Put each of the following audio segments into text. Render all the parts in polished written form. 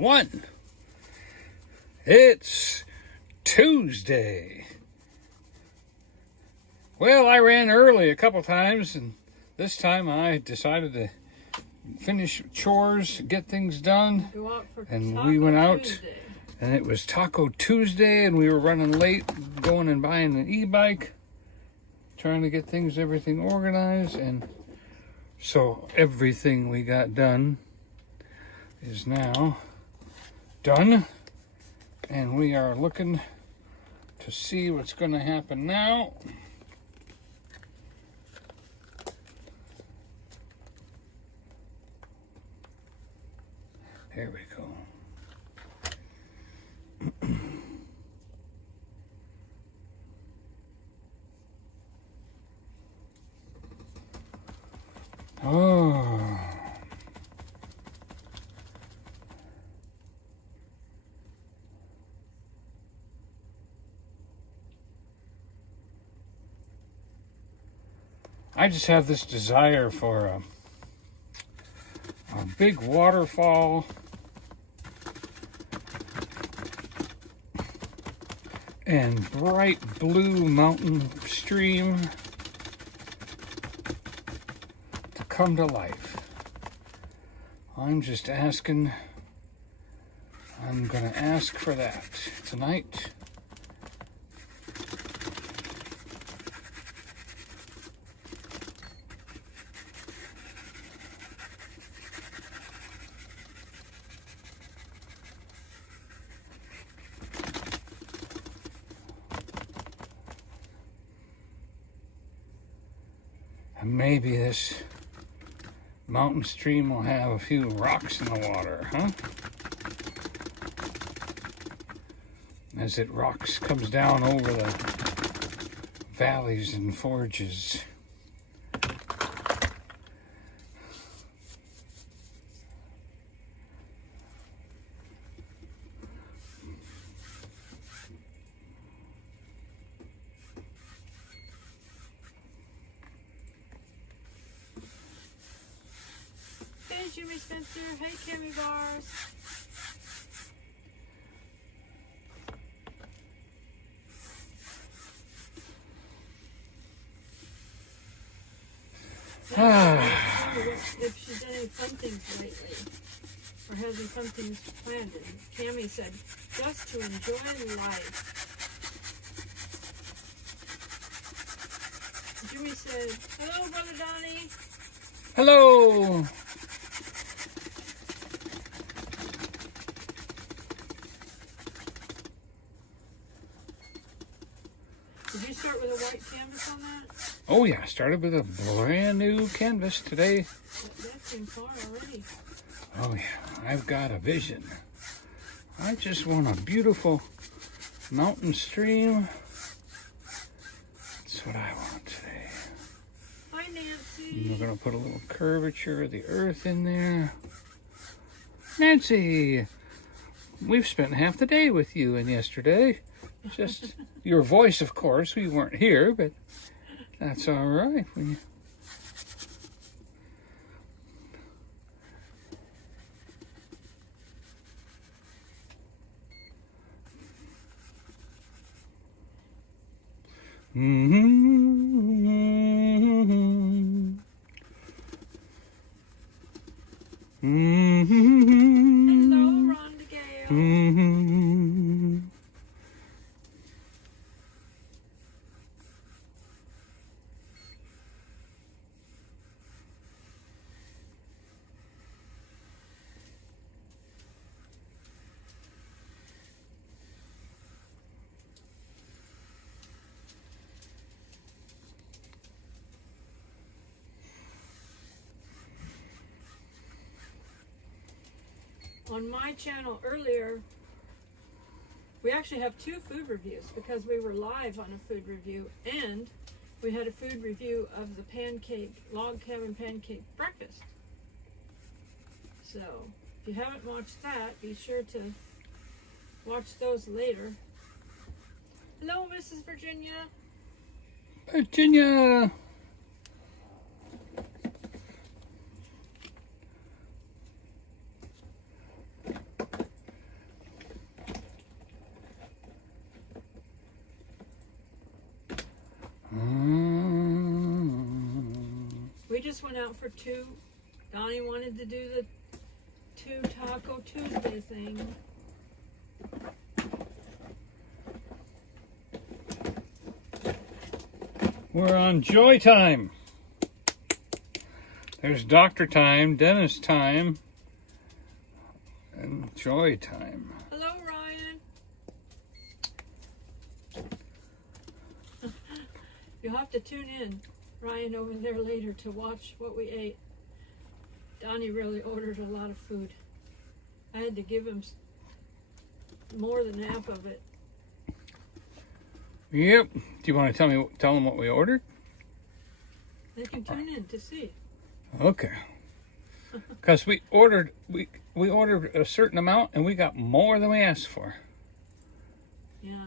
1. It's Tuesday. Well, I ran early a couple times, and this time I decided to finish chores, get things done. Go out for And Taco we went out, Tuesday. and it was Taco Tuesday, and we were running late, going and buying an e-bike, trying to get everything organized, and so everything we got done is now done, and we are looking to see what's going to happen now. Here we go. Oh. I just have this desire for a big waterfall and bright blue mountain stream to come to life. I'm just asking, I'm gonna ask for that tonight. And maybe this mountain stream will have a few rocks in the water, huh? As it comes down over the valleys and forges. Hey, Jimmy Spencer. Hey, Cammy Bars. If she's done any fun things lately, or has any fun things planned. And Cammy said, just to enjoy life. Jimmy said, hello, Brother Donnie. Hello! Did you start with a white canvas on that? Oh yeah, I started with a brand new canvas today. That seems far already. Oh yeah, I've got a vision. I just want a beautiful mountain stream. That's what I want today. Hi, Nancy. And we're going to put a little curvature of the earth in there. Nancy, we've spent half the day with you and yesterday. Just your voice, of course. We weren't here, but that's all right. Hello, Rhonda Gale. On my channel earlier, we actually have 2 food reviews because we were live on a food review, and we had a food review of the log cabin pancake breakfast. So if you haven't watched that, be sure to watch those later. Hello, Mrs. Virginia. Virginia. Dennis went out for 2. Donnie wanted to do the 2 Taco Tuesday thing. We're on Joy time. There's Doctor time, Dennis time, and Joy time. Hello, Ryan. You'll have to tune in, Ryan, over there later to watch what we ate. Donnie really ordered a lot of food. I had to give him more than half of it. Yep. Do you want to tell them what we ordered? They can tune in to see. Okay. Because we ordered a certain amount and we got more than we asked for. Yeah.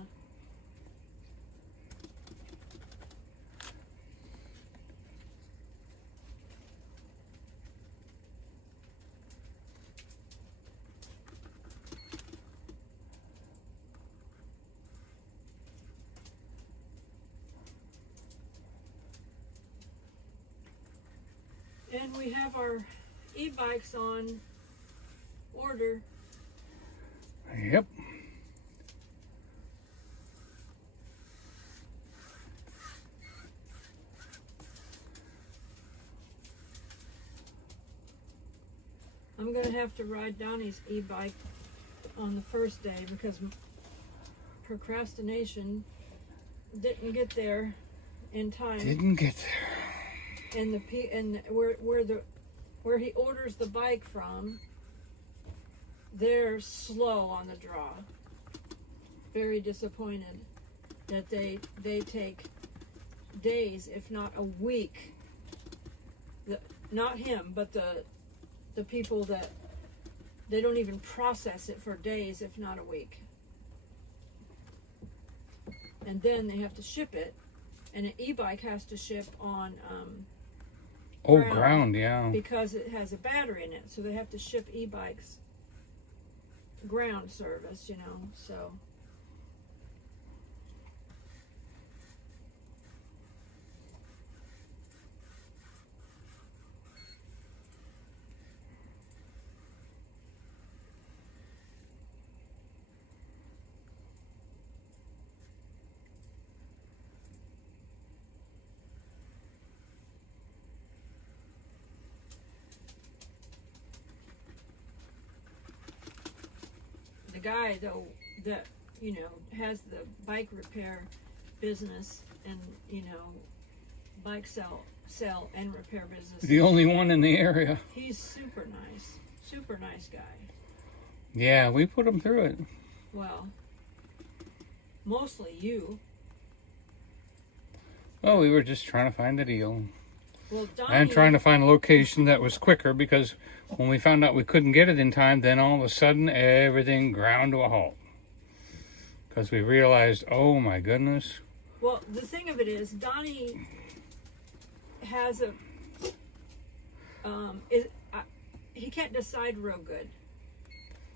And we have our e-bikes on order. Yep. I'm going to have to ride Donnie's e-bike on the first day because procrastination didn't get there in time. Didn't get there. And where he orders the bike from, they're slow on the draw. Very disappointed that they take days, if not a week. Not him, but the people that they don't even process it for days, if not a week. And then they have to ship it, and an e-bike has to ship on ground, yeah. because it has a battery in it, so they have to ship e-bikes ground service, so. The guy though that has the bike repair business and bike sell and repair business. The only one in the area. He's super nice guy. Yeah, we put him through it. Well, mostly you. Well, we were just trying to find a deal. Well, Donnie, And trying to find a location that was quicker, because when we found out we couldn't get it in time, then all of a sudden everything ground to a halt. Because we realized, oh my goodness. Well, the thing of it is, Donnie has he can't decide real good.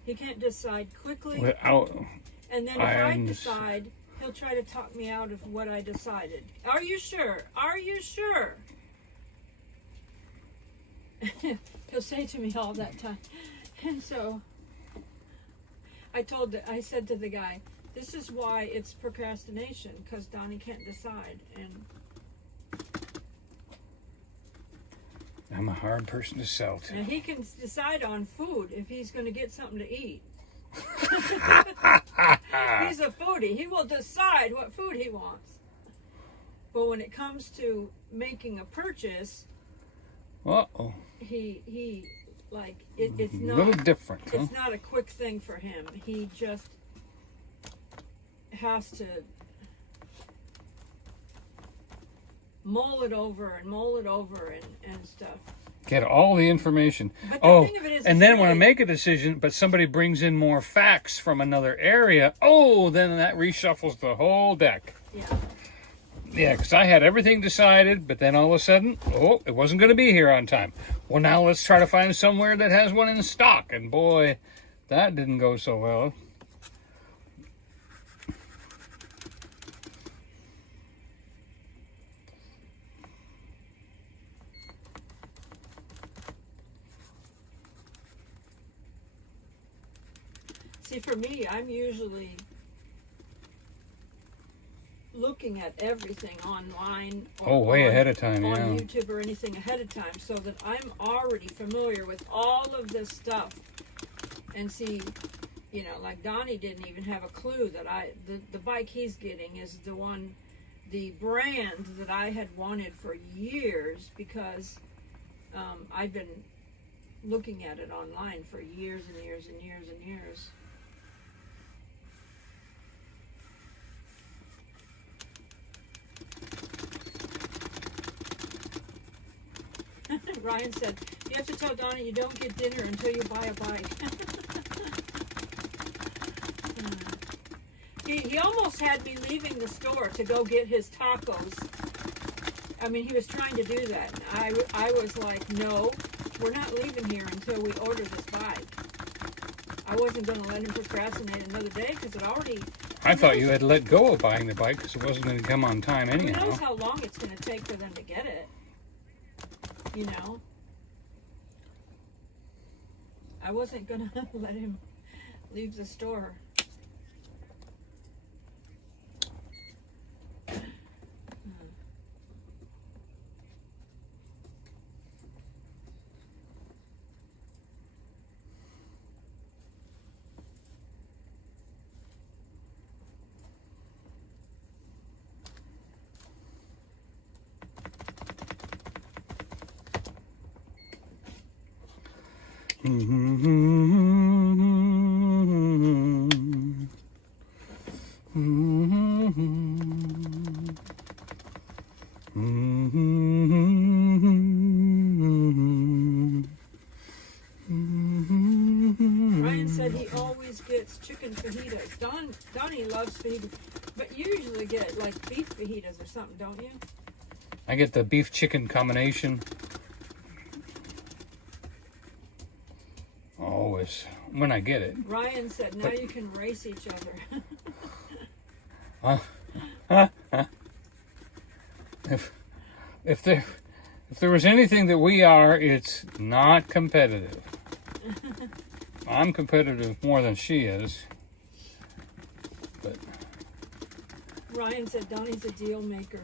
He can't decide quickly. Without, And then if I decide, he'll try to talk me out of what I decided. Are you sure? Are you sure? He'll say to me all that time. And so I said to the guy, this is why it's procrastination, because Donnie can't decide. And I'm a hard person to sell to. now he can decide on food if he's going to get something to eat. He's a foodie. He will decide what food he wants. But when it comes to making a purchase, Uh-oh. he like it's A not little different, huh? it's not a quick thing for him. He just has to mull it over and stuff. Get all the information. But the thing of it is, and it's then when I really- make a decision, but somebody brings in more facts from another area, then that reshuffles the whole deck. Yeah. Yeah, because I had everything decided, but then all of a sudden, it wasn't going to be here on time. Well, now let's try to find somewhere that has one in stock. And boy, that didn't go so well. See, for me, I'm usually looking at everything online or way ahead of time, on yeah. YouTube or anything ahead of time, so that I'm already familiar with all of this stuff. And see, you know, like Donnie didn't even have a clue that the bike he's getting is the brand that I had wanted for years, because I've been looking at it online for years and years and years and years. Ryan said, you have to tell Donnie you don't get dinner until you buy a bike. He almost had me leaving the store to go get his tacos. I mean, he was trying to do that. I was like, no, we're not leaving here until we order this bike. I wasn't going to let him procrastinate another day, because it already... I thought you had let go of buying the bike because it wasn't going to come on time Who anyhow. knows how long it's going to take for them to get it? You know? I wasn't going to let him leave the store. Ryan said he always gets chicken fajitas. Donnie loves fajitas, but you usually get like beef fajitas or something, don't you? I get the beef chicken combination. Always, when I get it. Ryan said, now you can race each other. If there was anything that we are, it's not competitive. I'm competitive more than she is. But Ryan said Donnie's a deal maker.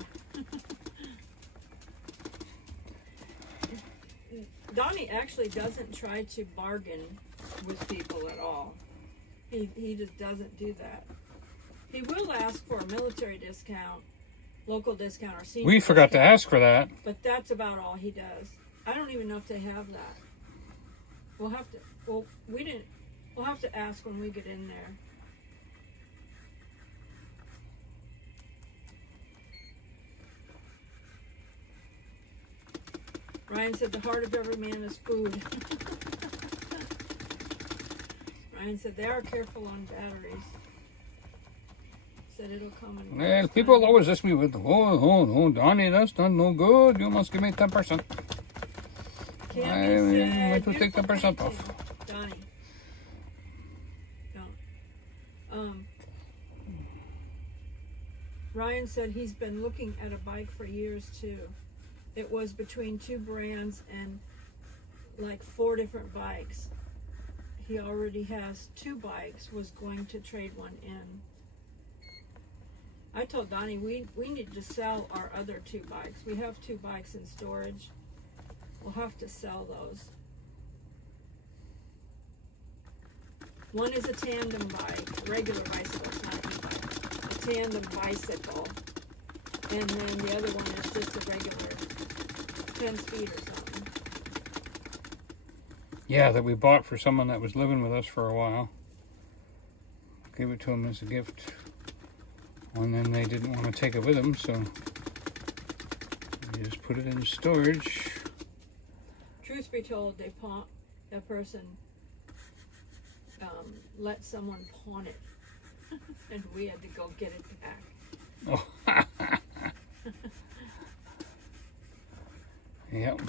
Donnie actually doesn't try to bargain with people at all. He just doesn't do that. He will ask for a military discount, local discount, or senior we forgot discount, to ask for that. but that's about all he does. I don't even know if they have that. We'll have to. Well, we didn't. We'll have to ask when we get in there. Ryan said the heart of every man is food. Ryan said they are careful on batteries. Said it'll come in. Well, people always ask me with, oh, Donnie, that's not no good. You must give me 10%. Candy I said, want to take 10% beautiful off. painting. Donnie. Don't. Ryan said he's been looking at a bike for years too. It was between two brands and like 4 different bikes. He already has 2 bikes, was going to trade one in. I told Donnie we need to sell our other 2 bikes. We have 2 bikes in storage. We'll have to sell those. One is a tandem bike, a regular bicycle, it's not an e-bike. A tandem bicycle. And then the other one is just a regular 10 speed or something. Yeah, that we bought for someone that was living with us for a while. Gave it to him as a gift. And then they didn't want to take it with them, so we just put it in storage. Truth be told, that person let someone pawn it. And we had to go get it back. Oh. Yep.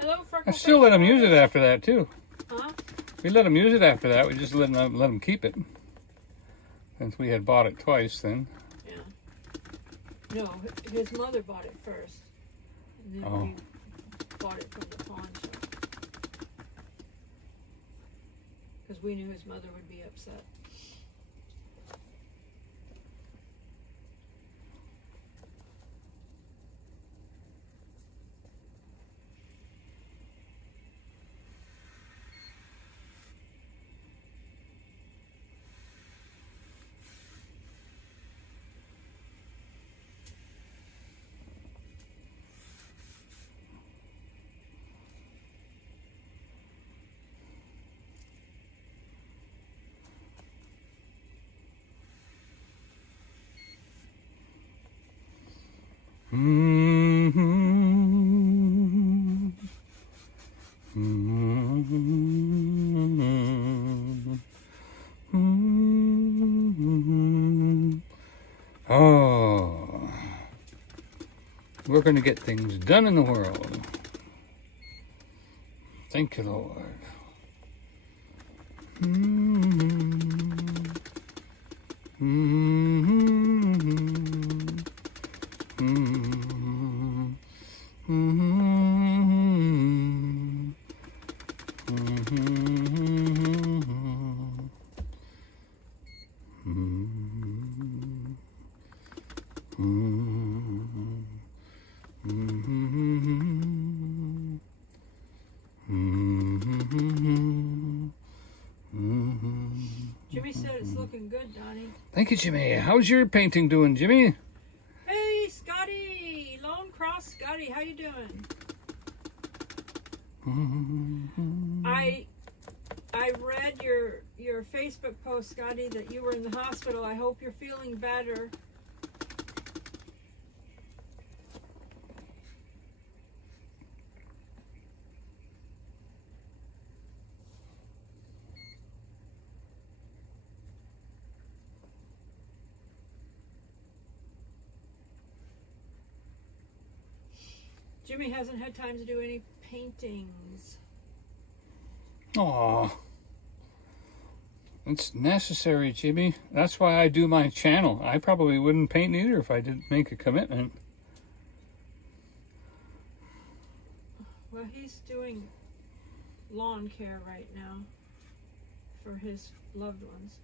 Hello, Freckle. I still let them use it after that, too. Huh? We let them use it after that. We just let them keep it. Since we had bought it twice then. Yeah. No, his mother bought it first. And then we bought it from the pawn shop. because we knew his mother would be upset. Oh, we're going to get things done in the world. Thank you, Lord. Jimmy said it's looking good, Donnie. Thank you, Jimmy. How's your painting doing, Jimmy? Hey, Scotty! Lone Cross Scotty, how you doing? I read your Facebook post, Scotty, that you were in the hospital. I hope you're feeling better. Jimmy hasn't had time to do any paintings. Aw. It's necessary, Jimmy. That's why I do my channel. I probably wouldn't paint either if I didn't make a commitment. Well, he's doing lawn care right now for his loved ones.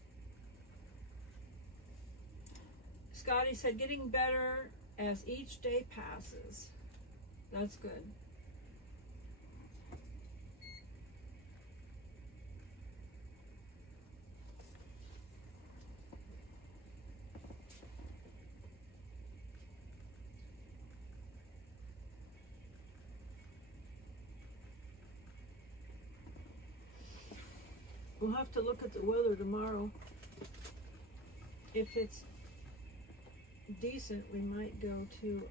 Scotty said getting better as each day passes. That's good. We'll have to look at the weather tomorrow. If it's decent, we might go to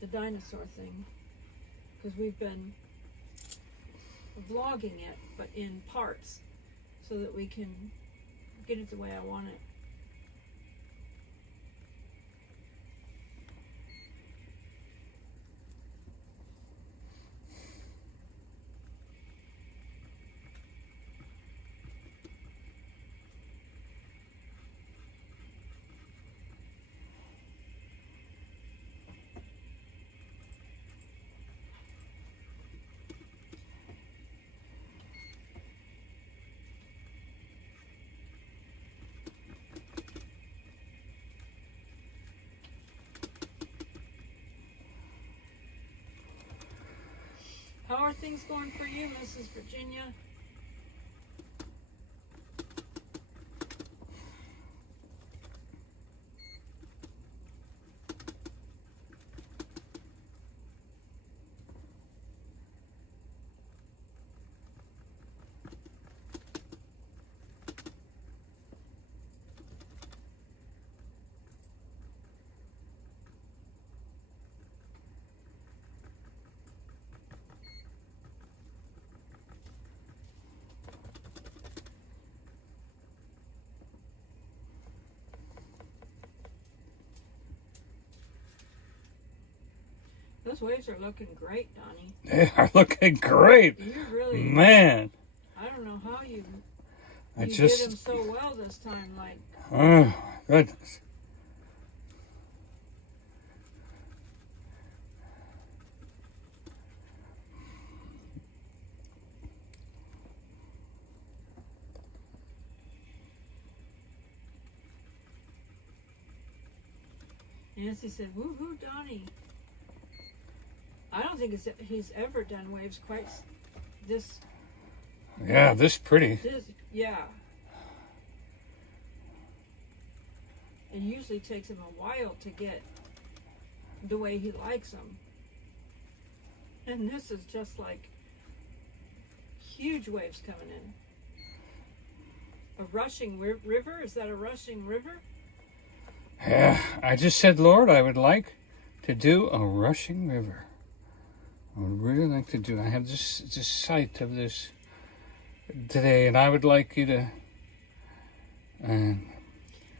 the dinosaur thing, because we've been vlogging it, but in parts, so that we can get it the way I want it. How are things going for you, Mrs. Virginia? Those waves are looking great, Donnie. They are looking great. You really, Man. I don't know how you I did them so well this time. Like, oh my goodness. Nancy said, "Woohoo, Donnie." I don't think he's ever done waves quite this. Yeah, this pretty. Yeah. It usually takes him a while to get the way he likes them. And this is just like huge waves coming in. A rushing river? Is that a rushing river? Yeah, I just said, Lord, I would like to do a rushing river. I would really like to do. I have this sight of this today, and I would like you to.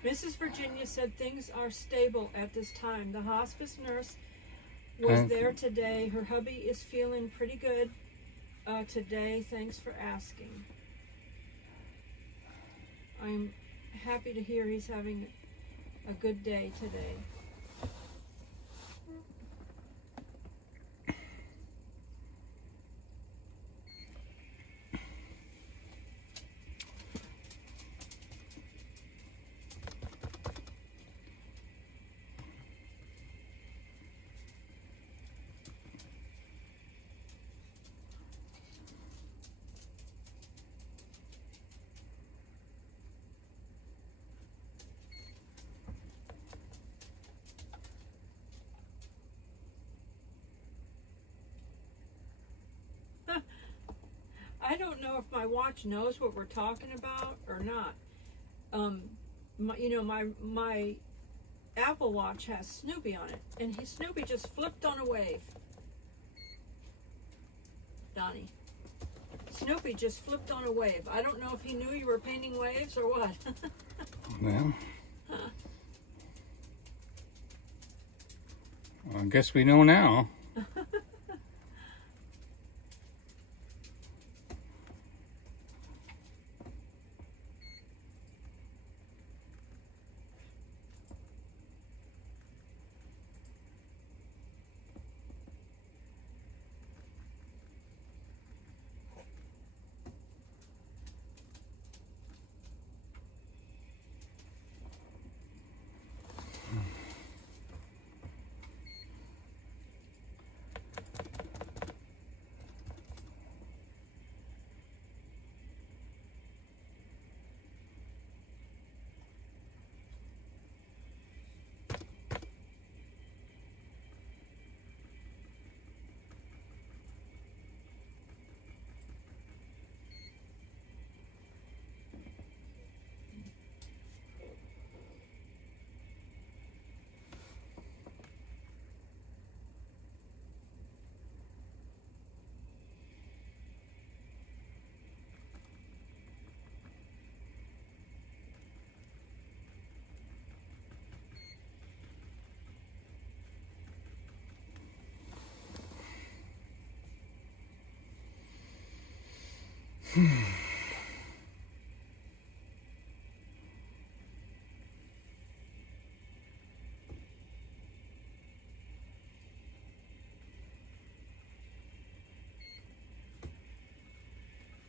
Mrs. Virginia said things are stable at this time. The hospice nurse was there today. Her hubby is feeling pretty good today. Thanks for asking. I'm happy to hear he's having a good day today. I don't know if my watch knows what we're talking about or not. My Apple Watch has Snoopy on it, and Snoopy just flipped on a wave. Donnie, Snoopy just flipped on a wave. I don't know if he knew you were painting waves or what. Well, I guess we know now.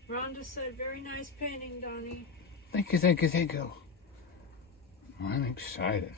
Rhonda said, "Very nice painting, Donnie." Thank you, thank you, thank you. I'm excited.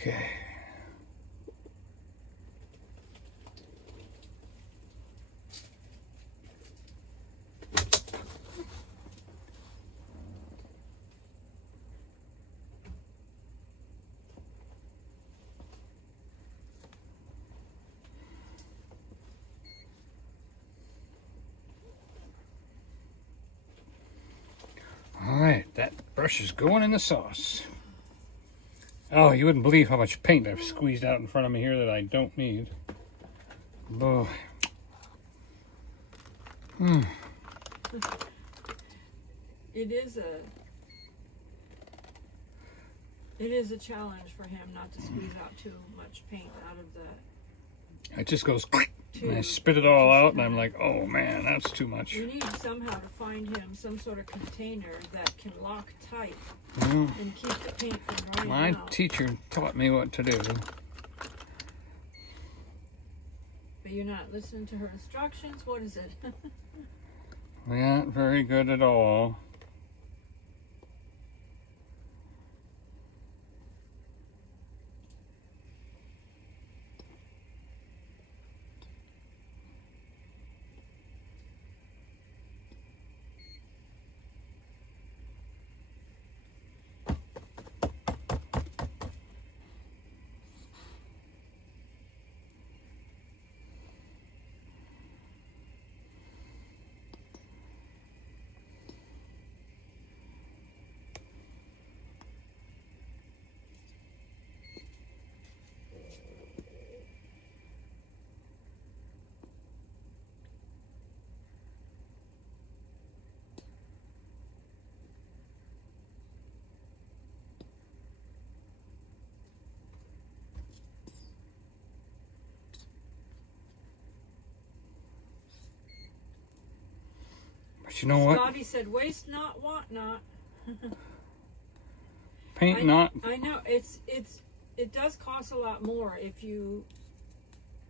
Okay. All right, that brush is going in the sauce. Oh, you wouldn't believe how much paint I've squeezed out in front of me here that I don't need. Oh. It is It is a challenge for him not to squeeze out too much paint out of the It just goes, and I tube. spit it all out, and I'm like, oh man, that's too much. We need somehow to find him some sort of container that can lock tight Well, and keep the paint from running my out. teacher taught me what to do. But you're not listening to her instructions? What is it? We aren't very good at all. But you know what? Scotty said, waste not, want not. Paint not. I know, it does cost a lot more if you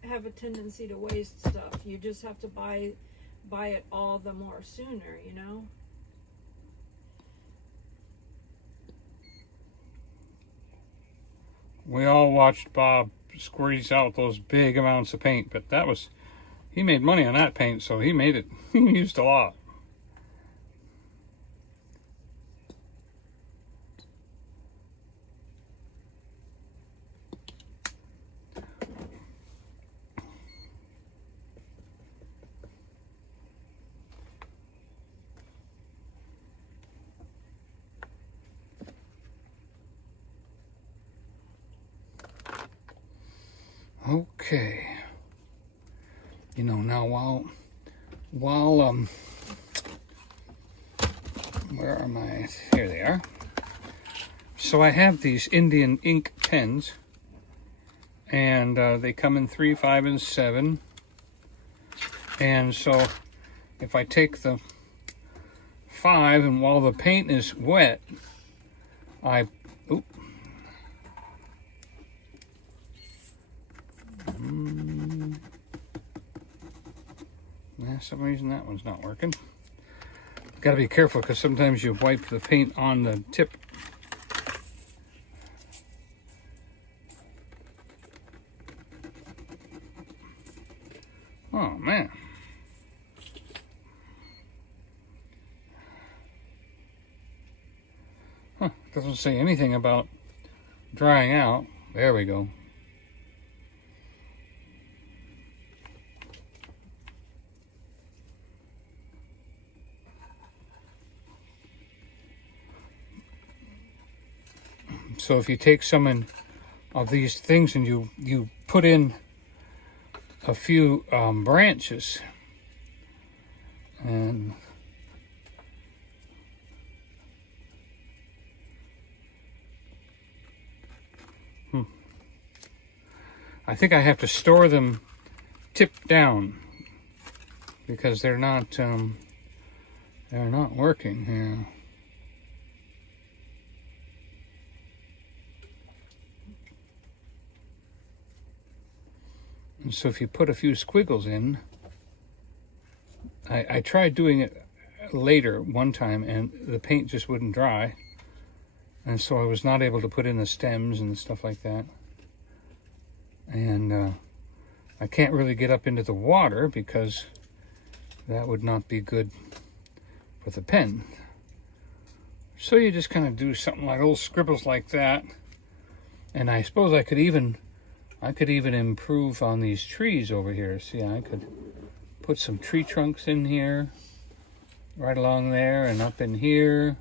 have a tendency to waste stuff. You just have to buy it all the more sooner, you know? We all watched Bob squeeze out those big amounts of paint, but he made money on that paint, so he made it. He used a lot. Okay. You know, now while where are my, here they are. So I have these Indian ink pens, and they come in 3, 5, and 7. And so if I take the 5, and while the paint is wet, some reason that one's not working. Got to be careful because sometimes you wipe the paint on the tip. Oh man. Huh, doesn't say anything about drying out. There we go. So if you take some of these things and you put in a few branches, and I think I have to store them tipped down because they're not working here. And so if you put a few squiggles in, I tried doing it later one time and the paint just wouldn't dry. And so I was not able to put in the stems and stuff like that. And I can't really get up into the water because that would not be good for the pen. So you just kind of do something like little scribbles like that. And I suppose I could even improve on these trees over here. See, I could put some tree trunks in here, right along there and up in here.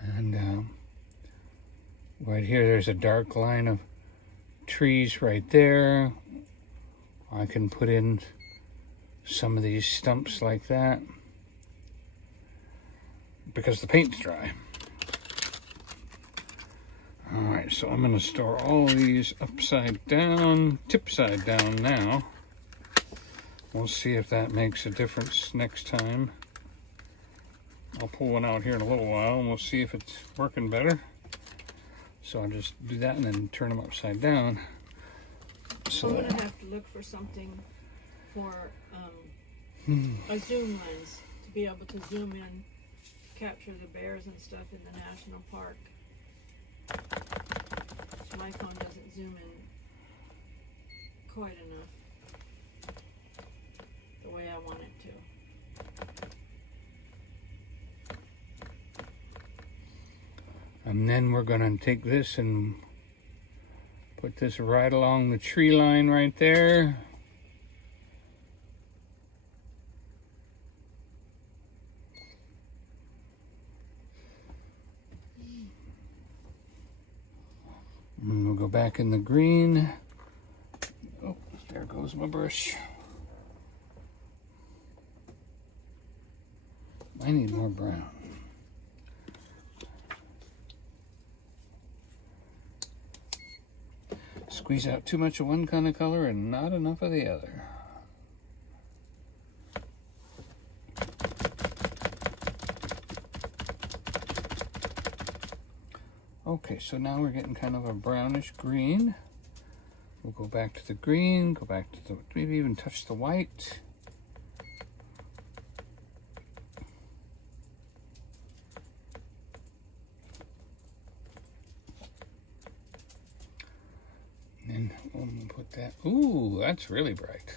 And right here, there's a dark line of trees right there. I can put in some of these stumps like that. because the paint's dry. Alright, so I'm going to store all these upside down, tip side down now. We'll see if that makes a difference next time. I'll pull one out here in a little while and we'll see if it's working better. So I'll just do that and then turn them upside down. So I'm going to have to look for something for a zoom lens to be able to zoom in, capture the bears and stuff in the national park. So my phone doesn't zoom in quite enough the way I want it to. And then we're going to take this and put this right along the tree line right there. And we'll go back in the green. Oh, there goes my brush. I need more brown. Squeeze out too much of one kind of color and not enough of the other. Okay, so now we're getting kind of a brownish green. We'll go back to the green, go back to the, maybe even touch the white. And we'll put that, ooh, that's really bright.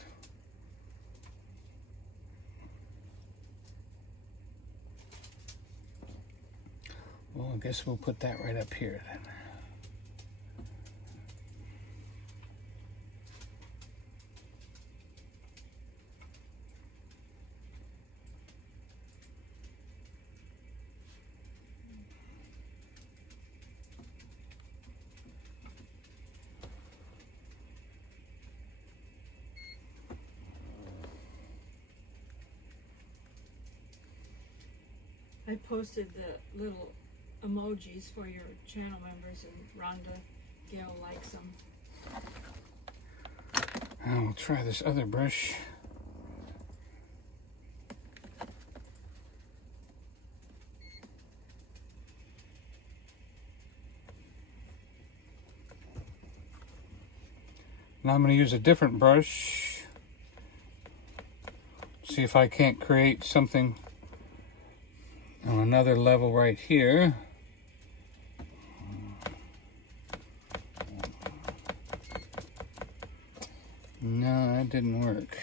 Well, I guess we'll put that right up here then. I posted the little emojis for your channel members, and Rhonda Gail likes them. Now we'll try this other brush. Now I'm going to use a different brush. See if I can't create something on another level right here. No, that didn't work.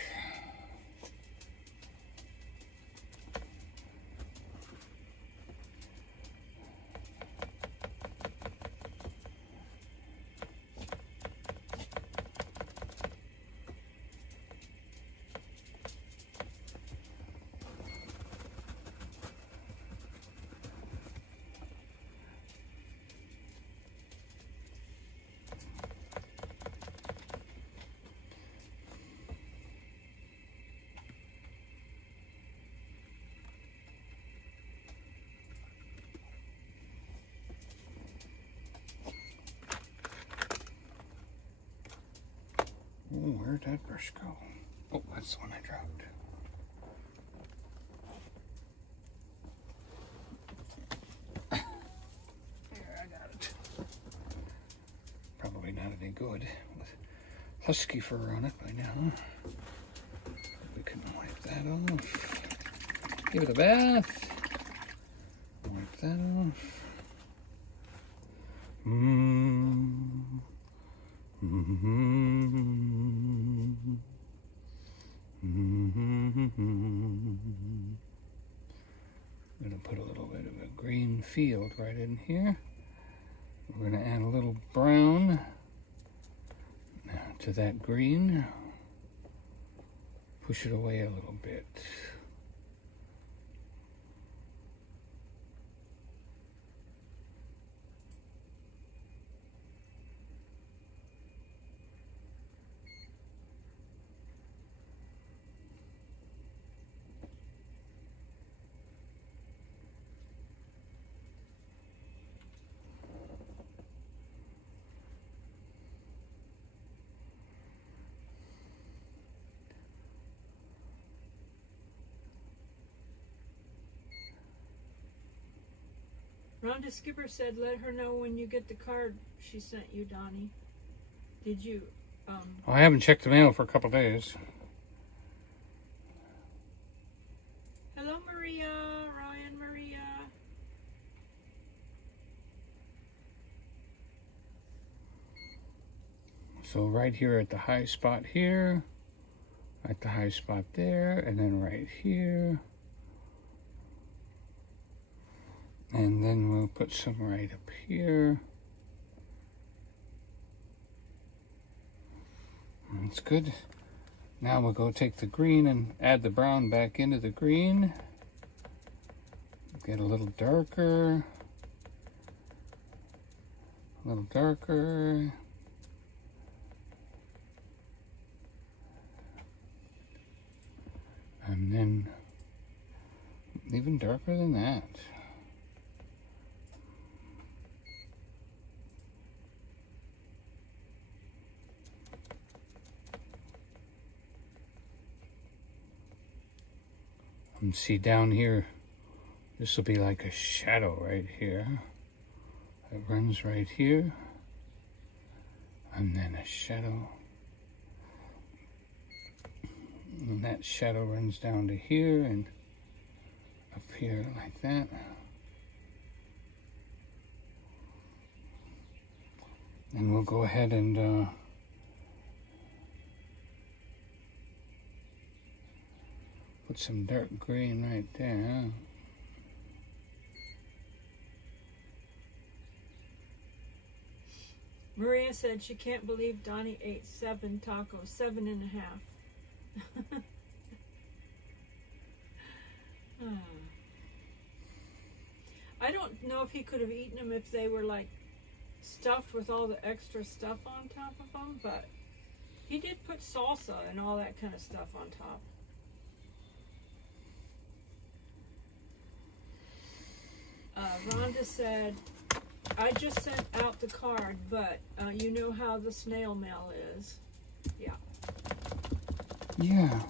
Oh, where'd that brush go? Oh, that's the one I dropped. There, I got it. Probably not any good with husky fur on it by now. We can wipe that off. Give it a bath. Wipe that off. I'm going to put a little bit of a green field right in here. We're going to add a little brown to that green. Push it away a little bit. Rhonda Skipper said, let her know when you get the card she sent you, Donnie. Did you? I haven't checked the mail for a couple days. Hello, Maria. Ryan, Maria. So right here at the high spot here, at the high spot there, and then right here. And then we'll put some right up here. That's good. Now we'll go take the green and add the brown back into the green. Get a little darker. A little darker. And then even darker than that. And see down here, this will be like a shadow right here. It runs right here. And then a shadow. And that shadow runs down to here and up here like that. And we'll go ahead and put some dark green right there. Maria said she can't believe Donnie ate 7 tacos, 7.5. I don't know if he could have eaten them if they were like stuffed with all the extra stuff on top of them, but he did put salsa and all that kind of stuff on top. Rhonda said, I just sent out the card, but you know how the snail mail is. Yeah. Yeah.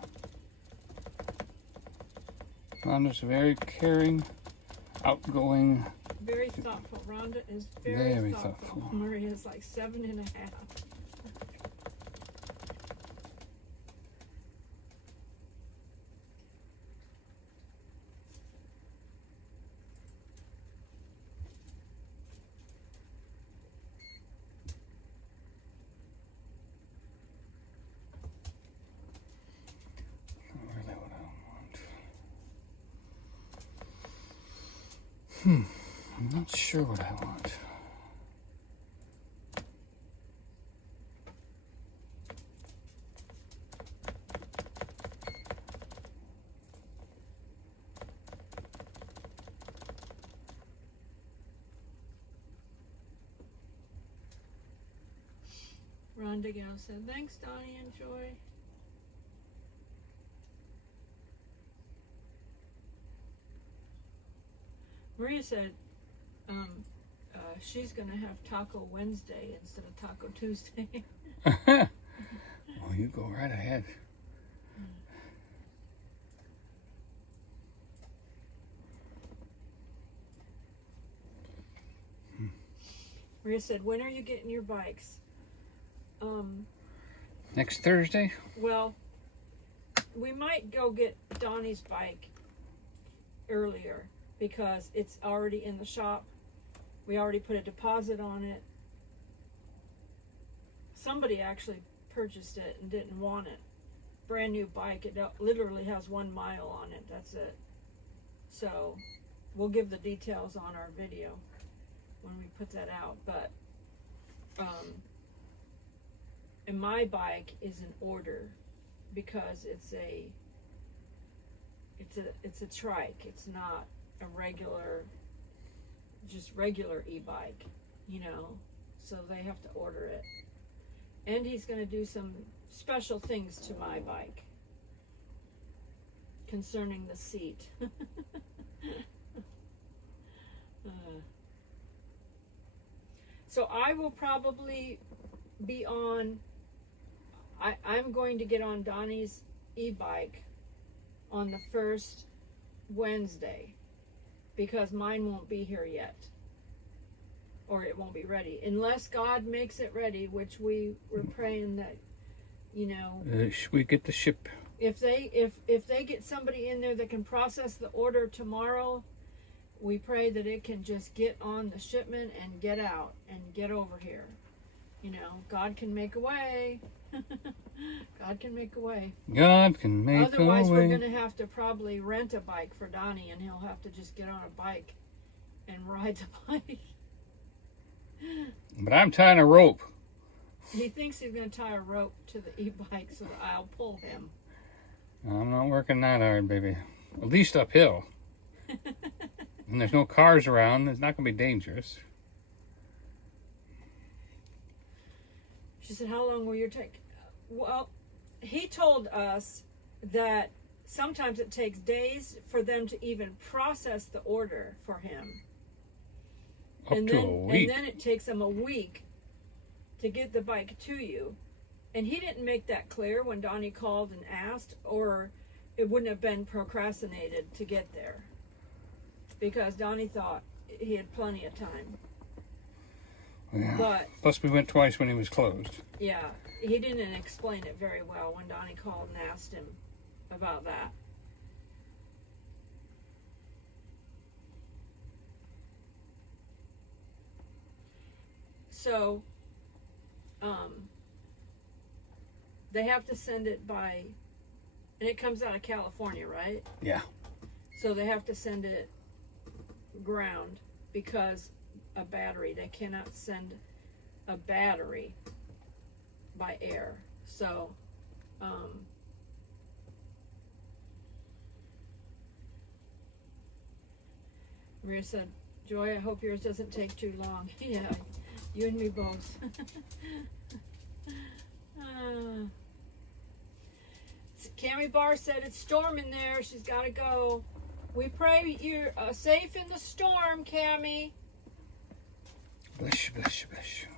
Rhonda's very caring, outgoing. Very thoughtful. Rhonda is very, Very thoughtful. thoughtful. Maria's like 7.5. Not really what I want. I'm not sure what I want. Rhonda Gal said, thanks, Donnie and Joy. Maria said she's going to have Taco Wednesday instead of Taco Tuesday. Well, you go right ahead. Maria said, when are you getting your bikes? Next Thursday? Well, we might go get Donnie's bike earlier because it's already in the shop. We already put a deposit on it. Somebody actually purchased it and didn't want it. Brand new bike. It literally has 1 mile on it. That's it. So we'll give the details on our video when we put that out. But and my bike is in order because it's a trike. It's not a regular e-bike, you know, so they have to order it. And he's going to do some special things to my bike concerning the seat. So I will probably be on, I'm going to get on Donnie's e-bike on the first Wednesday because mine won't be here yet. or it won't be ready unless God makes it ready, which we were praying that, you know, we get the ship. if they get somebody in there that can process the order tomorrow, we pray that it can just get on the shipment and get out and get over here. You know, God can make a way. God can make a way. God can make Otherwise, a way. we're going to have to probably rent a bike for Donnie, and he'll have to just get on a bike and ride the bike. But I'm tying a rope. He thinks he's going to tie a rope to the e-bike so that I'll pull him. I'm not working that hard, baby. At least uphill. And there's no cars around. It's not going to be dangerous. She said, how long will your take? Well, he told us that sometimes it takes days for them to even process the order for him. Up to a week. And then it takes them a week to get the bike to you. And he didn't make that clear when Donnie called and asked, or it wouldn't have been procrastinated to get there. Because Donnie thought he had plenty of time. Yeah. But plus we went twice when he was closed. yeah, he didn't explain it very well when Donnie called and asked him about that. So, they have to send it by, and it comes out of California, right? Yeah. So they have to send it ground because a battery. They cannot send a battery by air. So, Maria said, Joy, I hope yours doesn't take too long. Yeah, you and me both. Cami Barr said it's storming there. She's got to go. We pray you're safe in the storm, Cami. Bless you, bless you, bless you.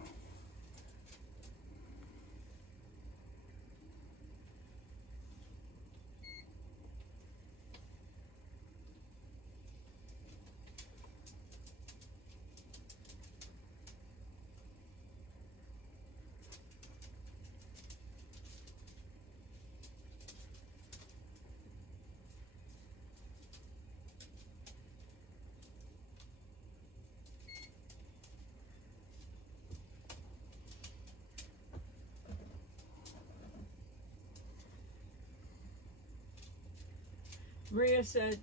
Maria said,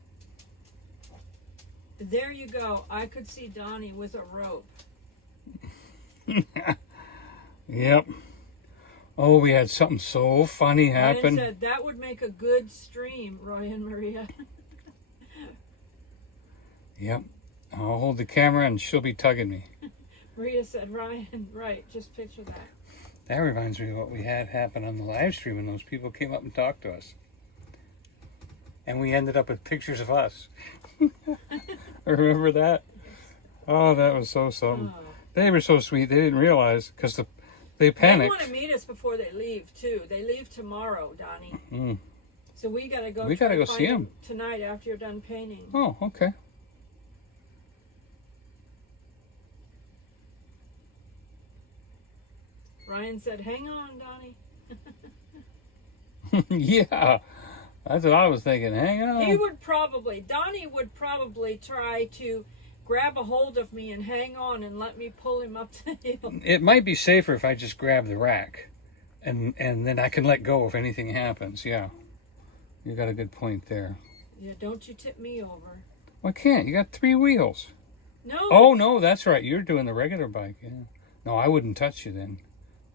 there you go. I could see Donnie with a rope. Yep. Oh, we had something so funny happen. Ryan said, that would make a good stream, Roy and Maria. Yep. I'll hold the camera and she'll be tugging me. Maria said, Ryan, right, just picture that. That reminds me of what we had happen on the live stream when those people came up and talked to us. And we ended up with pictures of us. Remember that? Oh, that was so something. Oh. They were so sweet. They didn't realize because they panicked. They want to meet us before they leave, too. They leave tomorrow, Donnie. Mm. So we got to go. We got to go see them tonight after you're done painting. Oh, okay. Ryan said, hang on, Donnie. Yeah. That's what I was thinking. Hang on. Donnie would probably try to grab a hold of me and hang on and let me pull him up the hill. It might be safer if I just grab the rack and then I can let go if anything happens. Yeah. You got a good point there. Yeah, don't you tip me over. Well, I can't. You got 3 wheels. No. Oh, no, that's right. You're doing the regular bike. Yeah. No, I wouldn't touch you then.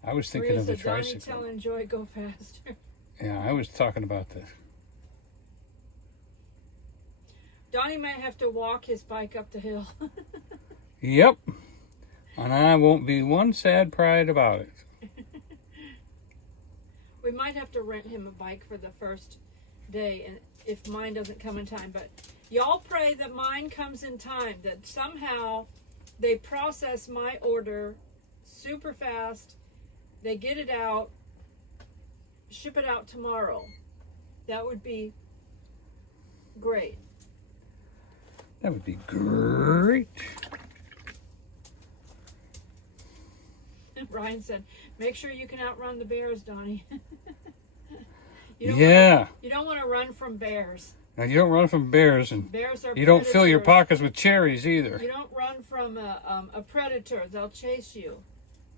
I was thinking Maria of the said, Donnie, tricycle. tell Enjoy go faster. Yeah, I was talking about this. Donnie might have to walk his bike up the hill. Yep. And I won't be one sad pride about it. We might have to rent him a bike for the first day, and if mine doesn't come in time. But y'all pray that mine comes in time, that somehow they process my order super fast, they get it out, ship it out tomorrow. That would be great. That would be great. Brian said, make sure you can outrun the bears, Donnie. Yeah. You don't want to run from bears. Now you don't run from bears, and Bears are you don't fill your predators. pockets with cherries either. You don't run from a predator. They'll chase you.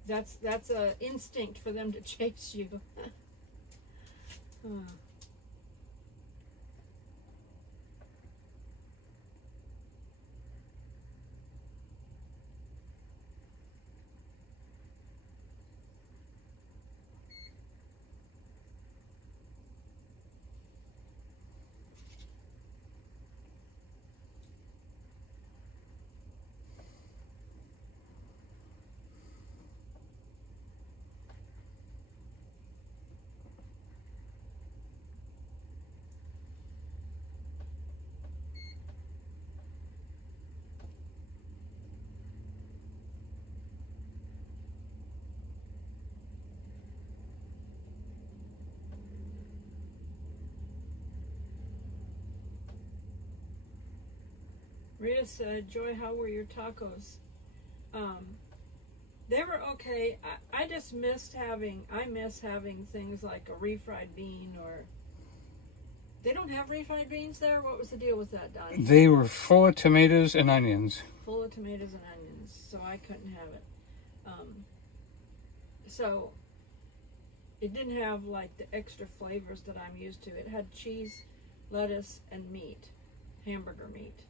That's a instinct for them to chase you. Hmm. Rita said, Joy, how were your tacos? They were okay. I just miss having things like a refried bean, or they don't have refried beans there? What was the deal with that, Donnie? They were full of tomatoes and onions. Full of tomatoes and onions, so I couldn't have it. So it didn't have like the extra flavors that I'm used to. It had cheese, lettuce, and meat, hamburger meat.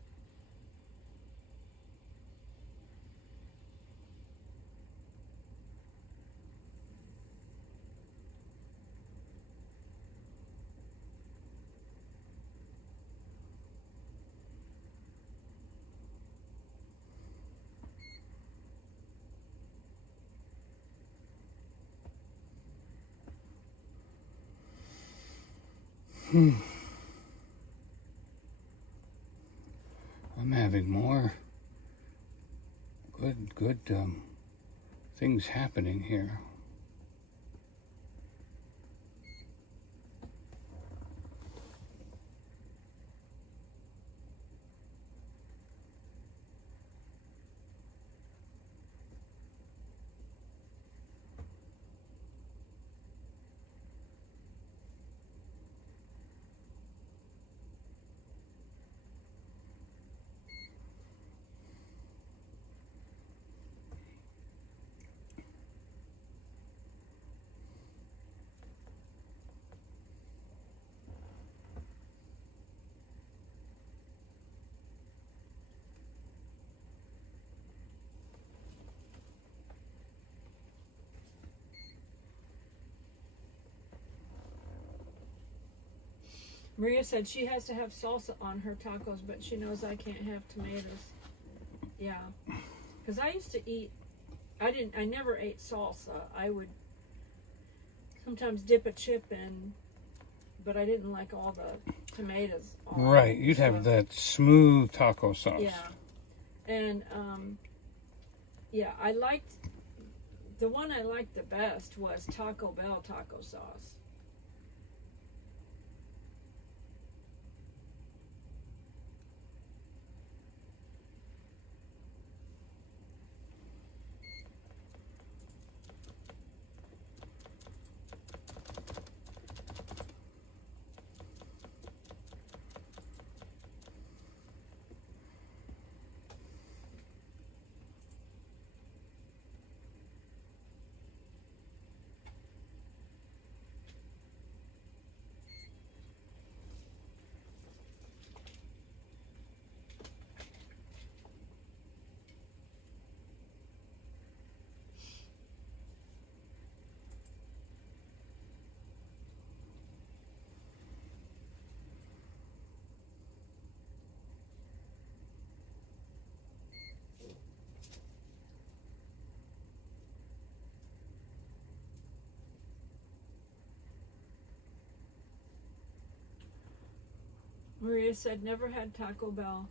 I'm having more good things happening here. Maria said she has to have salsa on her tacos, but she knows I can't have tomatoes. Yeah, because I used to eat. I never ate salsa. I would sometimes dip a chip in, but I didn't like all the tomatoes. Right, you'd have that smooth taco sauce. Yeah, and yeah, I liked the one I liked the best was Taco Bell taco sauce. Maria said never had Taco Bell.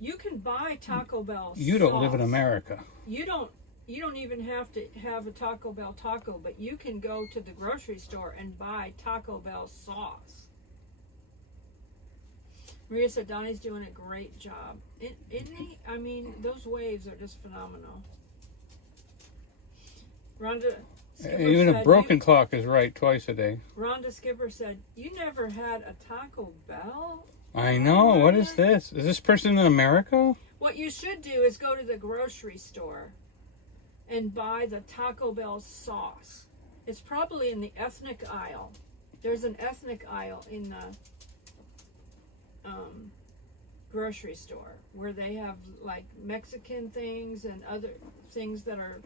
You can buy Taco Bell You don't sauce. live in America. You don't even have to have a Taco Bell taco, but you can go to the grocery store and buy Taco Bell sauce. Maria said Donnie's doing a great job. Isn't he? I mean, those waves are just phenomenal. Rhonda Skipper Even a said, broken clock is right twice a day. Rhonda Skipper said, "You never had a Taco Bell?" I know. What is this? Is this person in America? What you should do is go to the grocery store and buy the Taco Bell sauce. It's probably in the ethnic aisle. There's an ethnic aisle in the grocery store where they have like Mexican things and other things that are,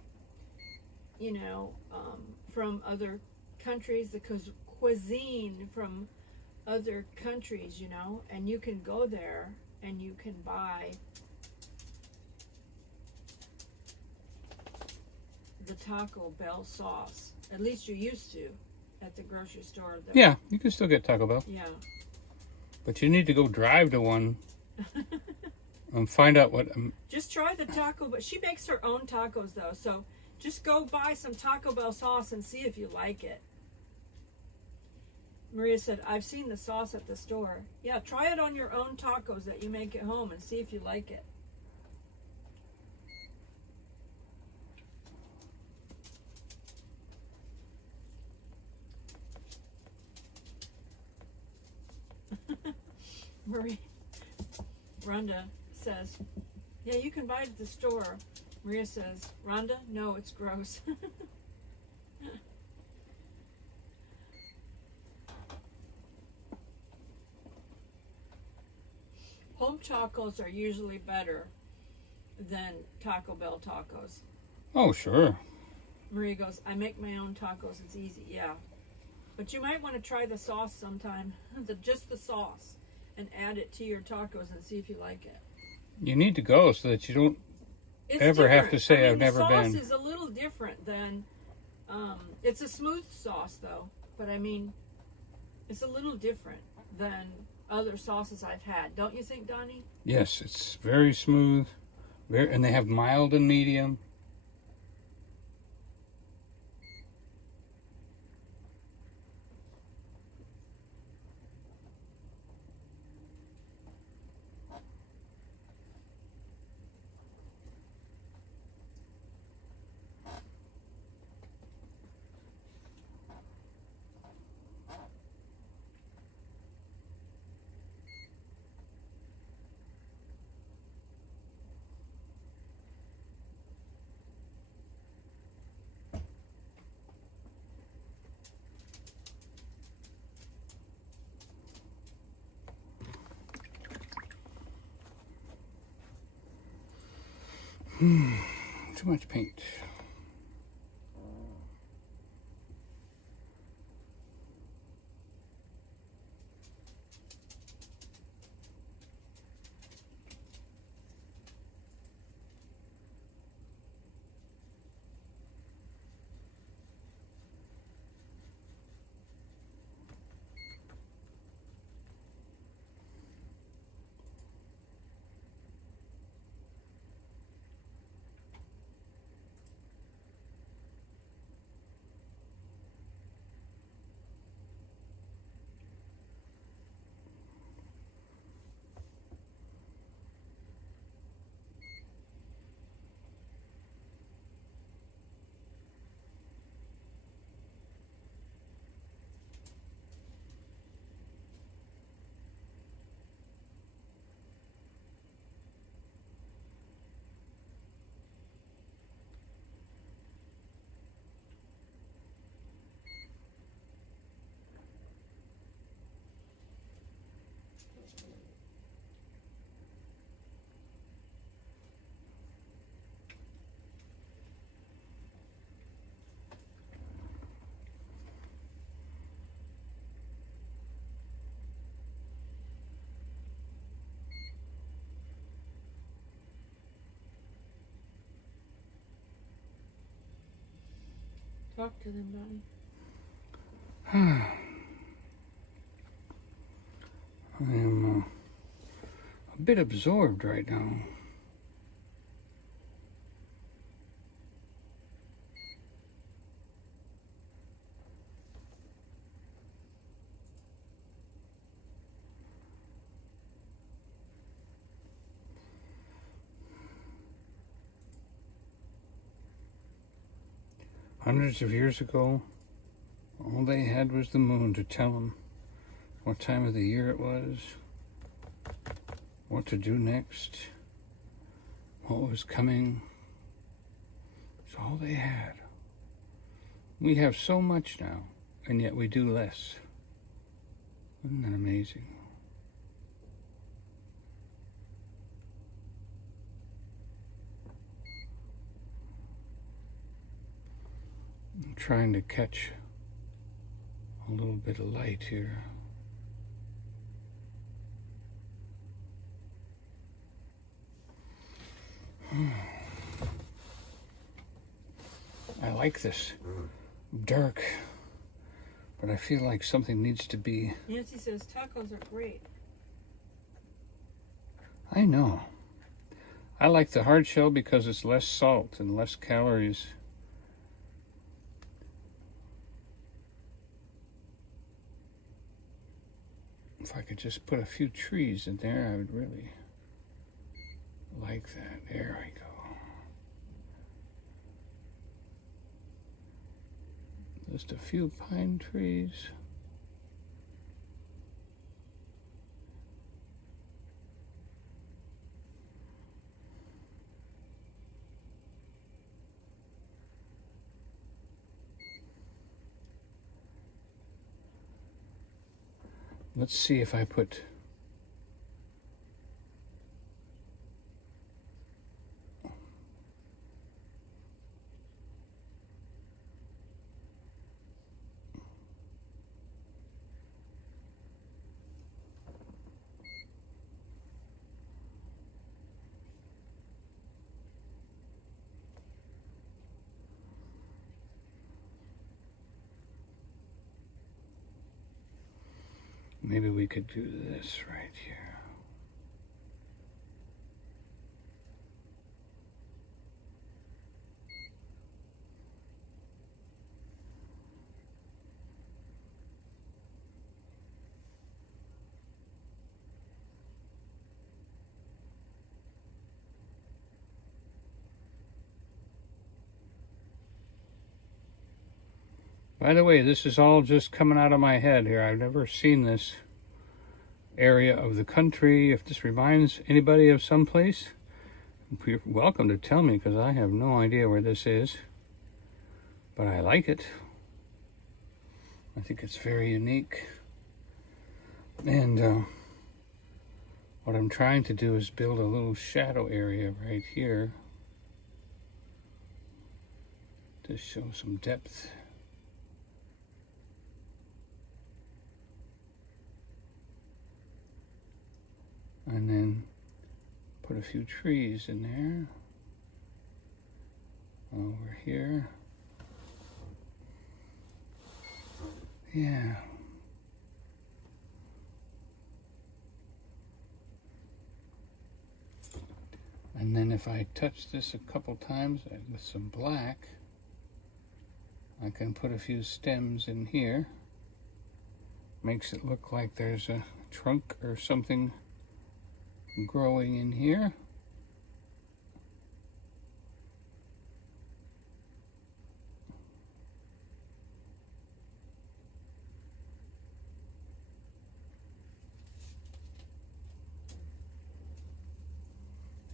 from other countries, because cuisine from other countries, and you can go there and you can buy the Taco Bell sauce. At least you used to at the grocery store. Yeah, you can still get Taco Bell. Yeah. But you need to go drive to one and find out what... Just try the Taco Bell. She makes her own tacos though, so just go buy some Taco Bell sauce and see if you like it. Maria said, "I've seen the sauce at the store." Yeah, try it on your own tacos that you make at home and see if you like it. Maria, Rhonda says, "Yeah, you can buy it at the store." Maria says, "Rhonda, no, it's gross." Home tacos are usually better than Taco Bell tacos. Oh, sure. Maria goes, "I make my own tacos. It's easy." Yeah. But you might want to try the sauce sometime. Just the sauce. And add it to your tacos and see if you like it. You need to go so that you don't ever have to say, "I've never been." The sauce is a little different than... it's a smooth sauce, though. But, I mean, it's a little different than other sauces I've had. Don't you think, Donnie? Yes, it's very smooth. And they have mild and medium. Too much paint. Talk to them, Donnie. I am a bit absorbed right now. Hundreds of years ago, all they had was the moon to tell them what time of the year it was, what to do next, what was coming. It's all they had. We have so much now, and yet we do less. Isn't that amazing? I'm trying to catch a little bit of light here. I like this dark, but I feel like something needs to be. Nancy says tacos are great. I know. I like the hard shell because it's less salt and less calories. If I could just put a few trees in there, I would really like that. There we go. Just a few pine trees. Let's see if I put maybe we could do this right here. By the way, this is all just coming out of my head here. I've never seen this area of the country. If this reminds anybody of someplace, you're welcome to tell me, because I have no idea where this is. But I like it. I think it's very unique. And what I'm trying to do is build a little shadow area right here to show some depth. And then put a few trees in there. Over here. Yeah. And then if I touch this a couple times with some black, I can put a few stems in here. Makes it look like there's a trunk or something growing in here.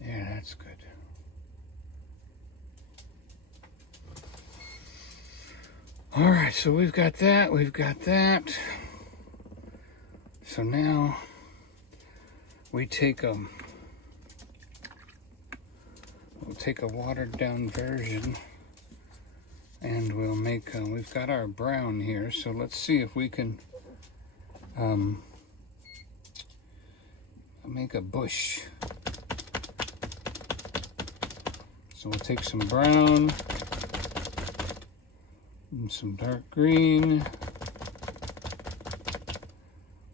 Yeah, that's good. All right, so we've got that, we've got that. So now we take we'll take a watered down version, and we'll make, we've got our brown here, so let's see if we can make a bush. So we'll take some brown and some dark green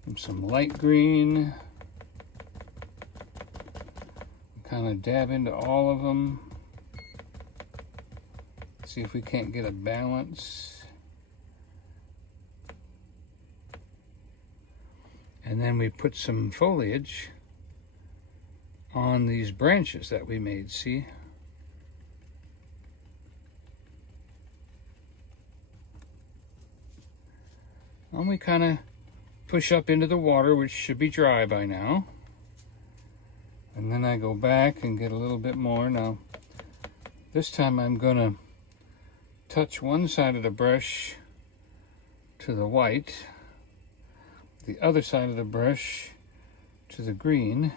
and some light green. Kind of dab into all of them. See if we can't get a balance. And then we put some foliage on these branches that we made, see? And we kind of push up into the water, which should be dry by now. And then I go back and get a little bit more. Now, this time I'm going to touch one side of the brush to the white, the other side of the brush to the green.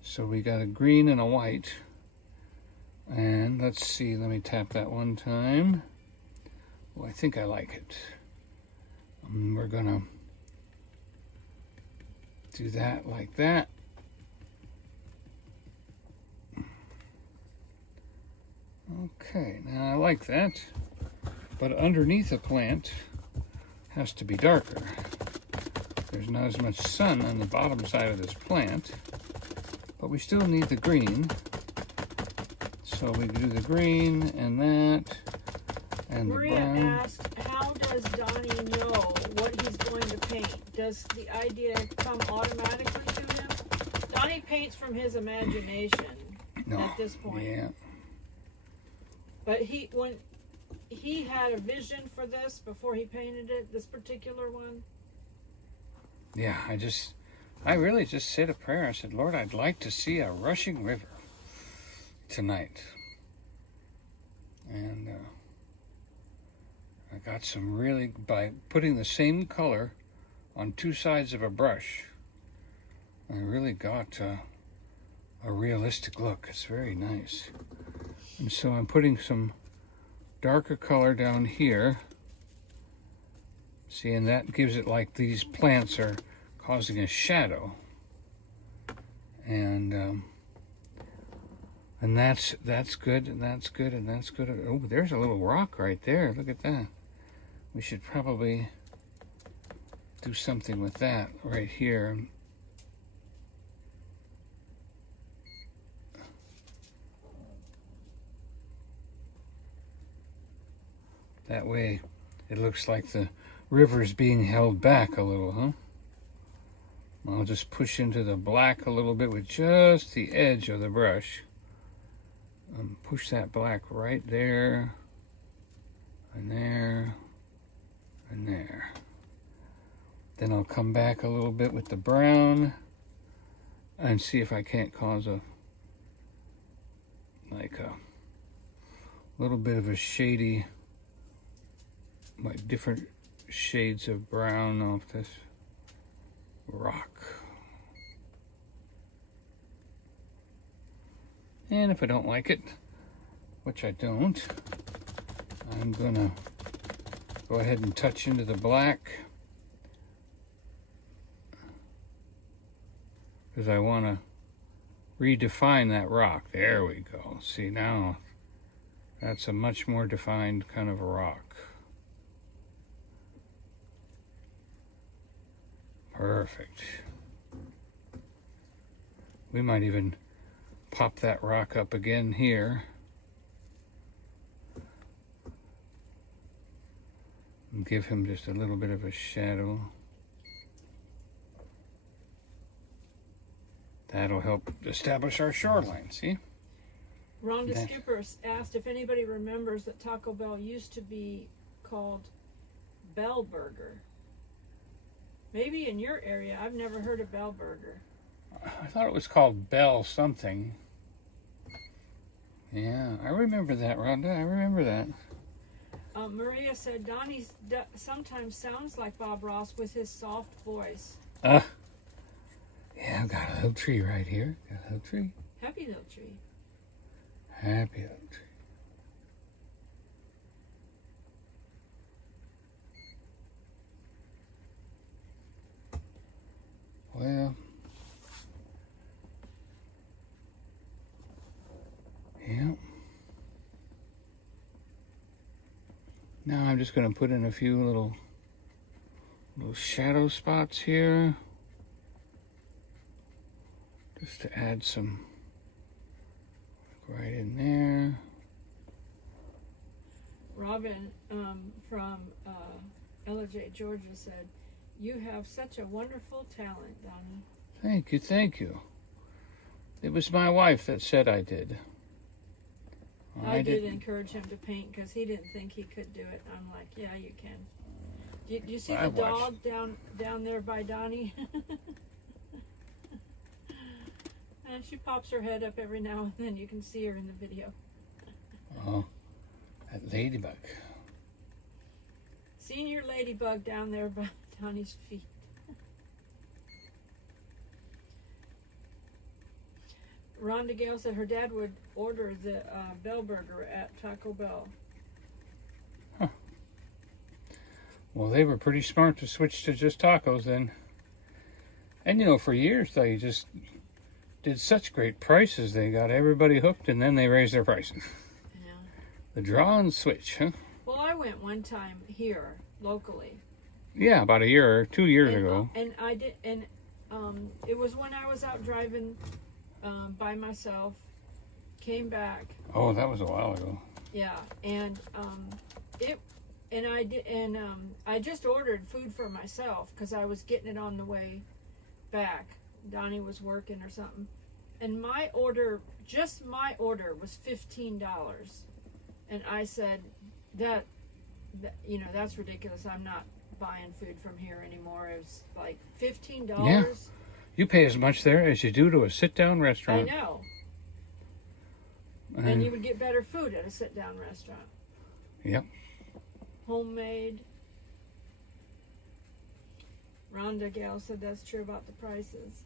So we got a green and a white. And let's see, let me tap that one time. Oh, I think I like it. We're gonna do that like that. Okay, now I like that, but underneath the plant has to be darker. There's not as much sun on the bottom side of this plant, but we still need the green. So we do the green and that, and Maria the brown. asked, how does Donnie know what he's going to paint? Does the idea come automatically to him? Donnie paints from his imagination at this point. Yeah. But when he had a vision for this before he painted it, this particular one. Yeah, I really just said a prayer. I said, Lord, I'd like to see a rushing river tonight. And I got some really, by putting the same color on two sides of a brush, I really got a realistic look. It's very nice. And so I'm putting some darker color down here. See, and that gives it like these plants are causing a shadow. And that's good, and that's good, and that's good. Oh, there's a little rock right there. Look at that. We should probably do something with that right here. That way it looks like the river's being held back a little, huh? I'll just push into the black a little bit with just the edge of the brush. Push that black right there, and there, and there. Then I'll come back a little bit with the brown and see if I can't cause a little bit of a shady, like different shades of brown off this rock. And if I don't like it, which I don't, I'm gonna go ahead and touch into the black, because I want to redefine that rock. There we go. See, now that's a much more defined kind of a rock. Perfect. We might even pop that rock up again here. And give him just a little bit of a shadow. That'll help establish our shoreline, see? Rhonda Skipper asked if anybody remembers that Taco Bell used to be called Bell Burger. Maybe in your area, I've never heard of Bell Burger. I thought it was called Bell something. Yeah, I remember that, Rhonda. I remember that. Maria said Donnie sometimes sounds like Bob Ross with his soft voice. Yeah, I've got a little tree right here. Got a little tree. Happy little tree. Happy little tree. Well, yeah. Now I'm just going to put in a few little shadow spots here, just to add some right in there. Robin from Ella J. Georgia said, "You have such a wonderful talent, Donnie." Thank you, thank you. It was my wife that said I did. I did encourage him to paint because he didn't think he could do it. I'm like, yeah, you can. Do you see the dog down there by Donnie? And she pops her head up every now and then. You can see her in the video. Oh, that ladybug. Senior ladybug down there by Donnie's feet. Rhonda Gale said her dad would order the Bell Burger at Taco Bell. Huh. Well, they were pretty smart to switch to just tacos then. And you know, for years they just did such great prices. They got everybody hooked, and then they raised their prices. Yeah. The draw and switch, huh? Well, I went one time here locally. Yeah, about a year or 2 years ago. And I did, and it was when I was out driving by myself. Came back. Oh, that was a while ago. Yeah, and I just ordered food for myself because I was getting it on the way back. Donnie was working or something, and my order was $15, and I said that that's ridiculous. I'm not buying food from here anymore. It was like $15. Yeah. You pay as much there as you do to a sit-down restaurant. I know. And you would get better food at a sit-down restaurant. Yep. Homemade. Rhonda Gale said that's true about the prices.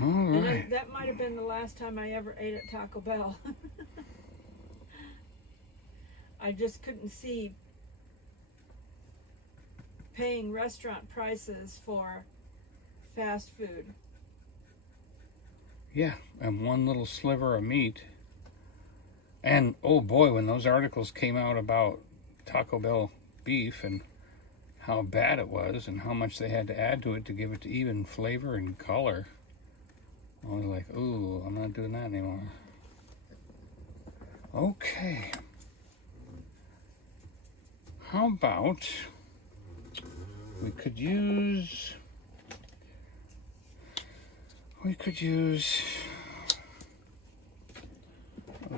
All right. And that might have been the last time I ever ate at Taco Bell. I just couldn't see paying restaurant prices for fast food. Yeah, and one little sliver of meat. And oh boy, when those articles came out about Taco Bell beef and how bad it was and how much they had to add to it to give it even flavor and color, I was like, ooh, I'm not doing that anymore. Okay. How about we could use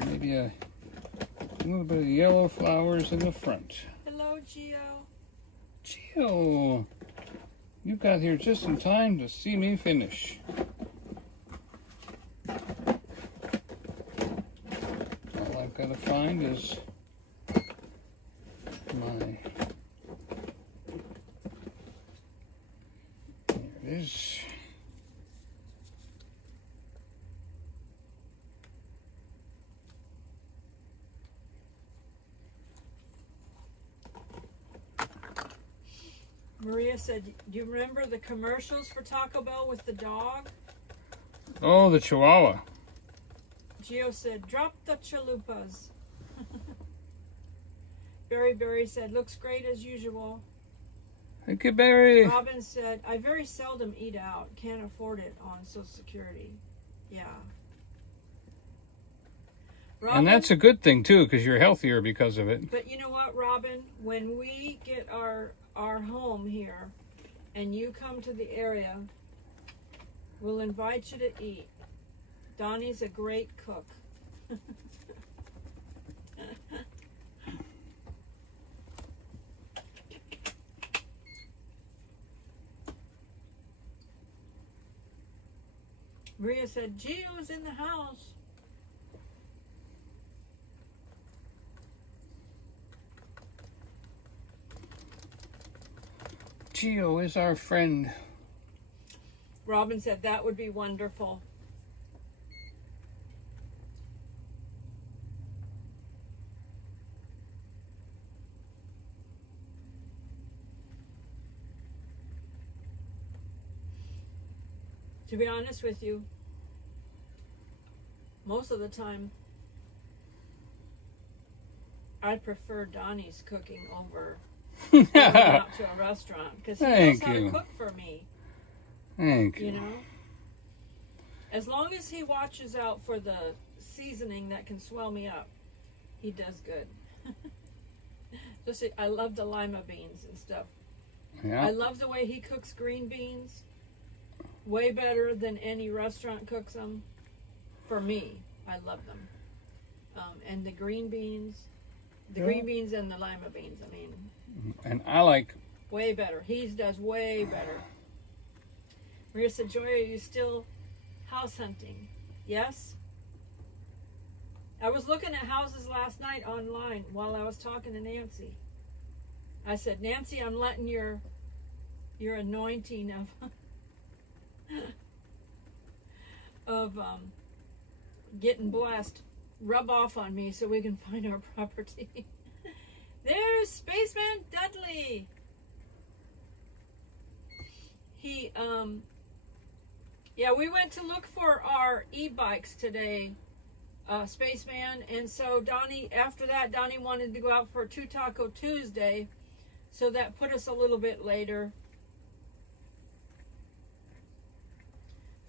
maybe a little bit of yellow flowers in the front. Hello, Gio. Gio, you got here just in time to see me finish. All I've got to find is my... There it is. Maria said, do you remember the commercials for Taco Bell with the dog? Oh, the Chihuahua. Gio said, drop the chalupas. Berry said, looks great as usual. Thank you, Barry. Robin said, I very seldom eat out. Can't afford it on Social Security. Yeah. Robin, And that's a good thing, too, because you're healthier because of it. but you know what, Robin? When we get our home here and you come to the area, we'll invite you to eat. Donnie's a great cook. Maria said, Gio's in the house. Gio is our friend. Robin said, that would be wonderful. To be honest with you, most of the time, I prefer Donnie's cooking over going out to a restaurant because he knows how to cook for me. Thank you. You know, as long as he watches out for the seasoning that can swell me up, he does good. Just, I love the lima beans and stuff. Yeah. I love the way he cooks green beans way better than any restaurant cooks them. For me, I love them. And the green beans, green beans and the lima beans. I mean, And I like. way better. He does way better. Maria said, Joy, are you still house hunting? Yes. I was looking at houses last night online while I was talking to Nancy. I said, Nancy, I'm letting your anointing of getting blessed rub off on me so we can find our property. There's Spaceman Dudley. He yeah, we went to look for our e-bikes today, Spaceman, and so Donnie, after that, Donnie wanted to go out for Two Taco Tuesday, so that put us a little bit later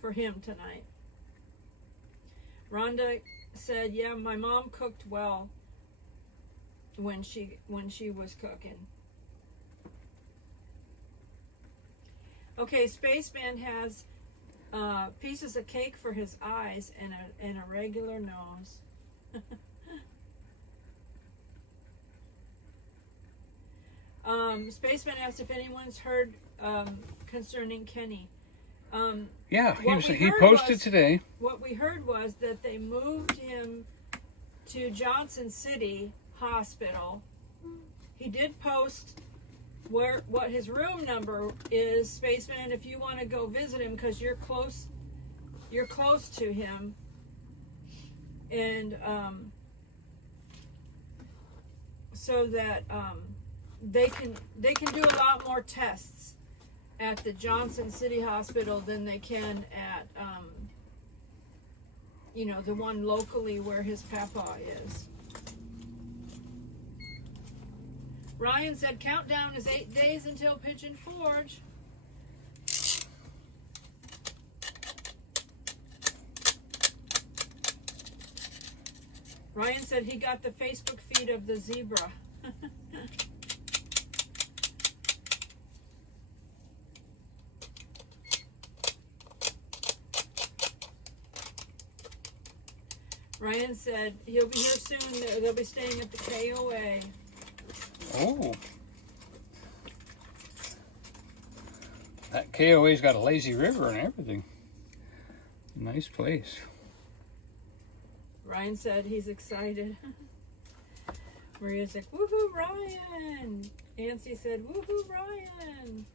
for him tonight. Rhonda said, yeah, my mom cooked well when she was cooking. Okay, Spaceman has pieces of cake for his eyes and a regular nose. Spaceman asked if anyone's heard concerning Kenny. Yeah, he heard posted was, today. What we heard was that they moved him to Johnson City Hospital. He did post what his room number is, Spaceman, if you want to go visit him, because you're close to him, and so that they can do a lot more tests at the Johnson City Hospital than they can at the one locally where his papa is. Ryan said countdown is 8 days until Pigeon Forge. Ryan said he got the Facebook feed of the zebra. Ryan said he'll be here soon. They'll be staying at the KOA. Oh. That KOA's got a lazy river and everything. Nice place. Ryan said he's excited. Maria's like, woohoo, Ryan. Nancy said, woohoo, Ryan.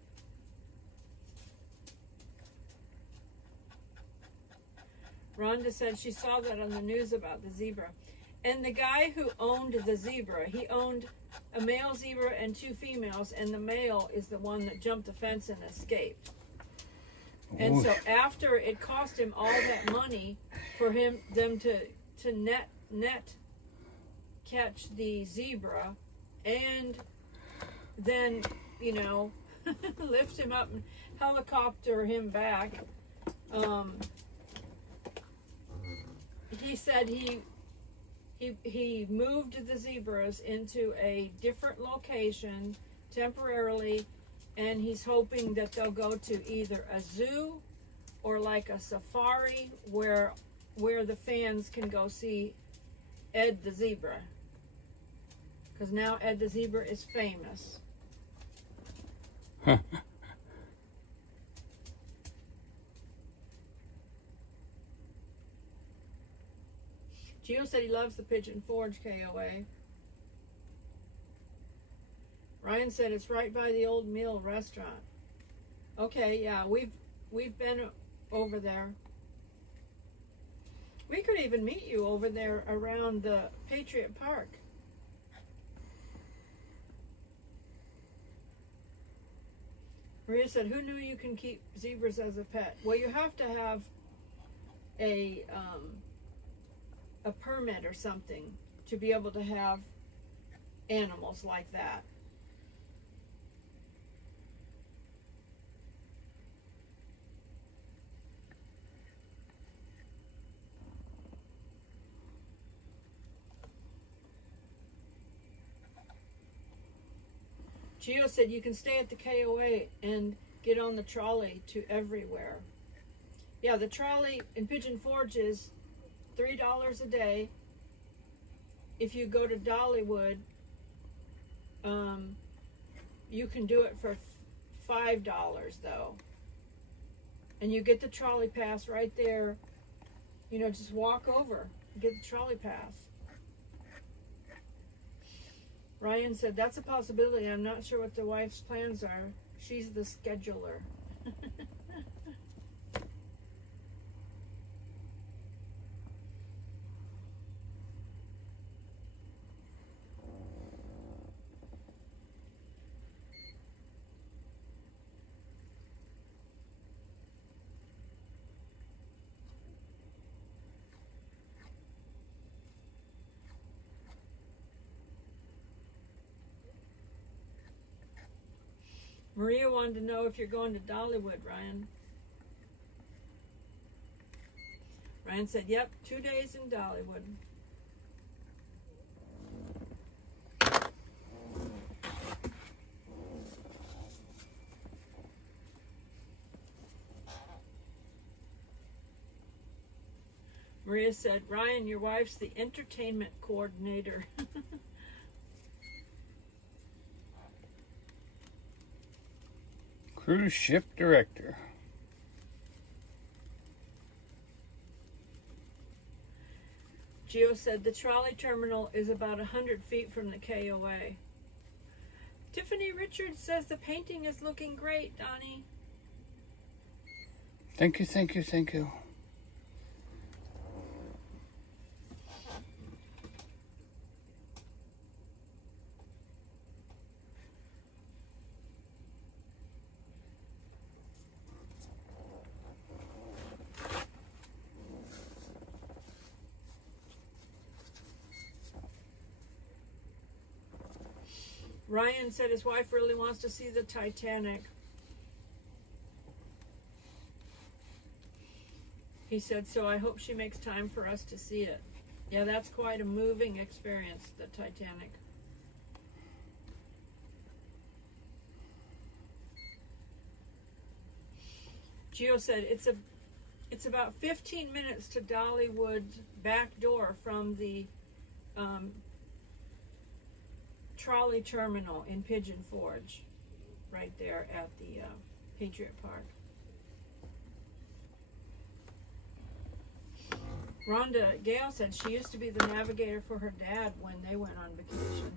Rhonda said she saw that on the news about the zebra. And the guy who owned the zebra, he owned a male zebra and 2 females, and the male is the one that jumped the fence and escaped. And so after it cost him all that money for them to net catch the zebra, and then lift him up and helicopter him back, he said he moved the zebras into a different location temporarily, and he's hoping that they'll go to either a zoo or like a safari where the fans can go see Ed the zebra, because now Ed the zebra is famous. Gio said he loves the Pigeon Forge KOA. Ryan said it's right by the Old Mill restaurant. Okay, yeah, we've been over there. We could even meet you over there around the Patriot Park. Maria said, who knew you can keep zebras as a pet? Well, you have to have a permit or something to be able to have animals like that. Gio said you can stay at the KOA and get on the trolley to everywhere. Yeah, the trolley in Pigeon Forge is $3 a day. If you go to Dollywood, you can do it for $5 though. And you get the trolley pass right there. You know, just walk over, get the trolley pass. Ryan said, that's a possibility. I'm not sure what the wife's plans are. She's the scheduler. Maria wanted to know if you're going to Dollywood, Ryan. Ryan said, yep, 2 days in Dollywood. Maria said, Ryan, your wife's the entertainment coordinator. Cruise ship director. Gio said the trolley terminal is about 100 feet from the KOA. Tiffany Richards says the painting is looking great, Donnie. Thank you, thank you, thank you. Ryan said his wife really wants to see the Titanic. He said, so I hope she makes time for us to see it. Yeah, that's quite a moving experience, the Titanic. Gio said it's about 15 minutes to Dollywood's back door from the trolley terminal in Pigeon Forge, right there at the Patriot Park. Rhonda Gale said she used to be the navigator for her dad when they went on vacation.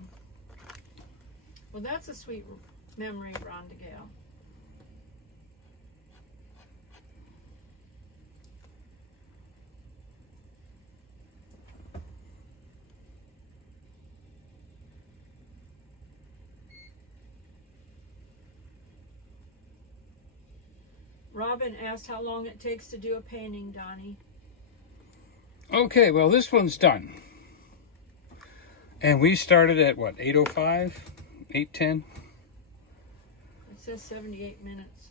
Well, that's a sweet memory, Rhonda Gale. Robin asked how long it takes to do a painting, Donnie. Okay, well, this one's done. And we started at what, 8:05? 8:10? It says 78 minutes.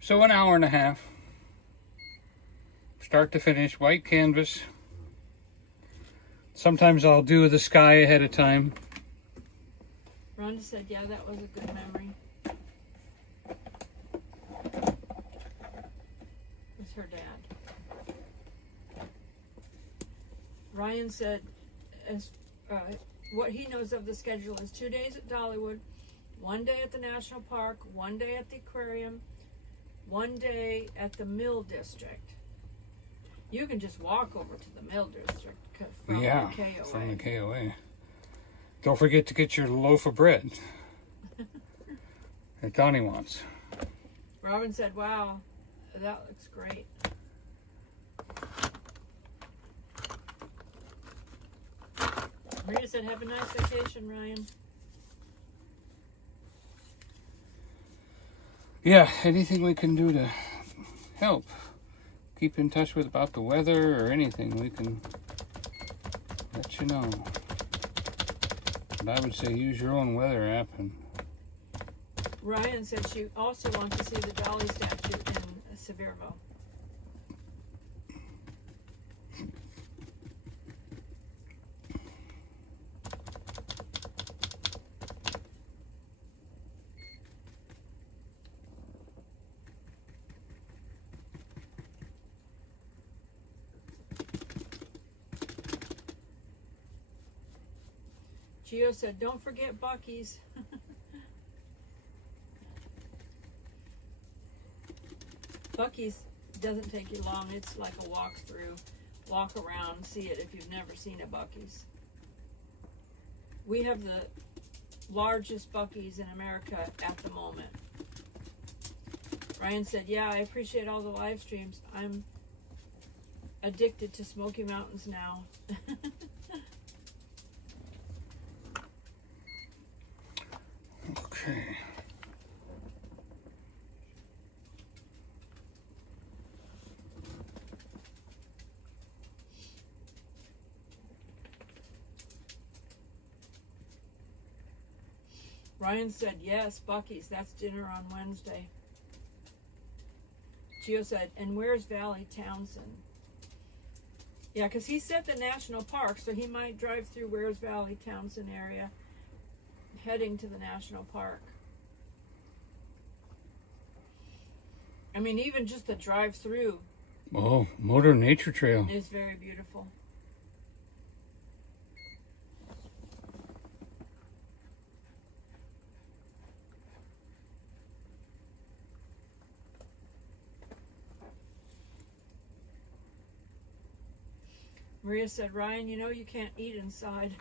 So an hour and a half. Start to finish, white canvas. Sometimes I'll do the sky ahead of time. Rhonda said, yeah, that was a good memory. With her dad. Ryan said, as what he knows of the schedule is 2 days at Dollywood, 1 day at the National Park, 1 day at the aquarium, 1 day at the Mill District. You can just walk over to the Mill District from the KOA. From the KOA. Don't forget to get your loaf of bread that Donnie wants. Robin said, wow, that looks great. Rita said, have a nice vacation, Ryan. Yeah, anything we can do to help. Keep in touch with about the weather or anything, we can let you know. But I would say use your own weather app. And Ryan said she also wants to see the Dolly statue in Sevierville. Gio said, don't forget Buc-ee's. Buc-ee's doesn't take you long. It's like a walk through, walk around, see it if you've never seen a Buc-ee's. We have the largest Buc-ee's in America at the moment. Ryan said, yeah, I appreciate all the live streams. I'm addicted to Smoky Mountains now. Okay. Ryan said, yes, Buc-ee's. That's dinner on Wednesday. Gio said, and where's Valley Townsend? Yeah, because he said the national park, so he might drive through Wears Valley Townsend area, heading to the national park. I mean, even just the drive through Oh, Motor Nature Trail. is very beautiful. Maria said, Ryan, you know you can't eat inside.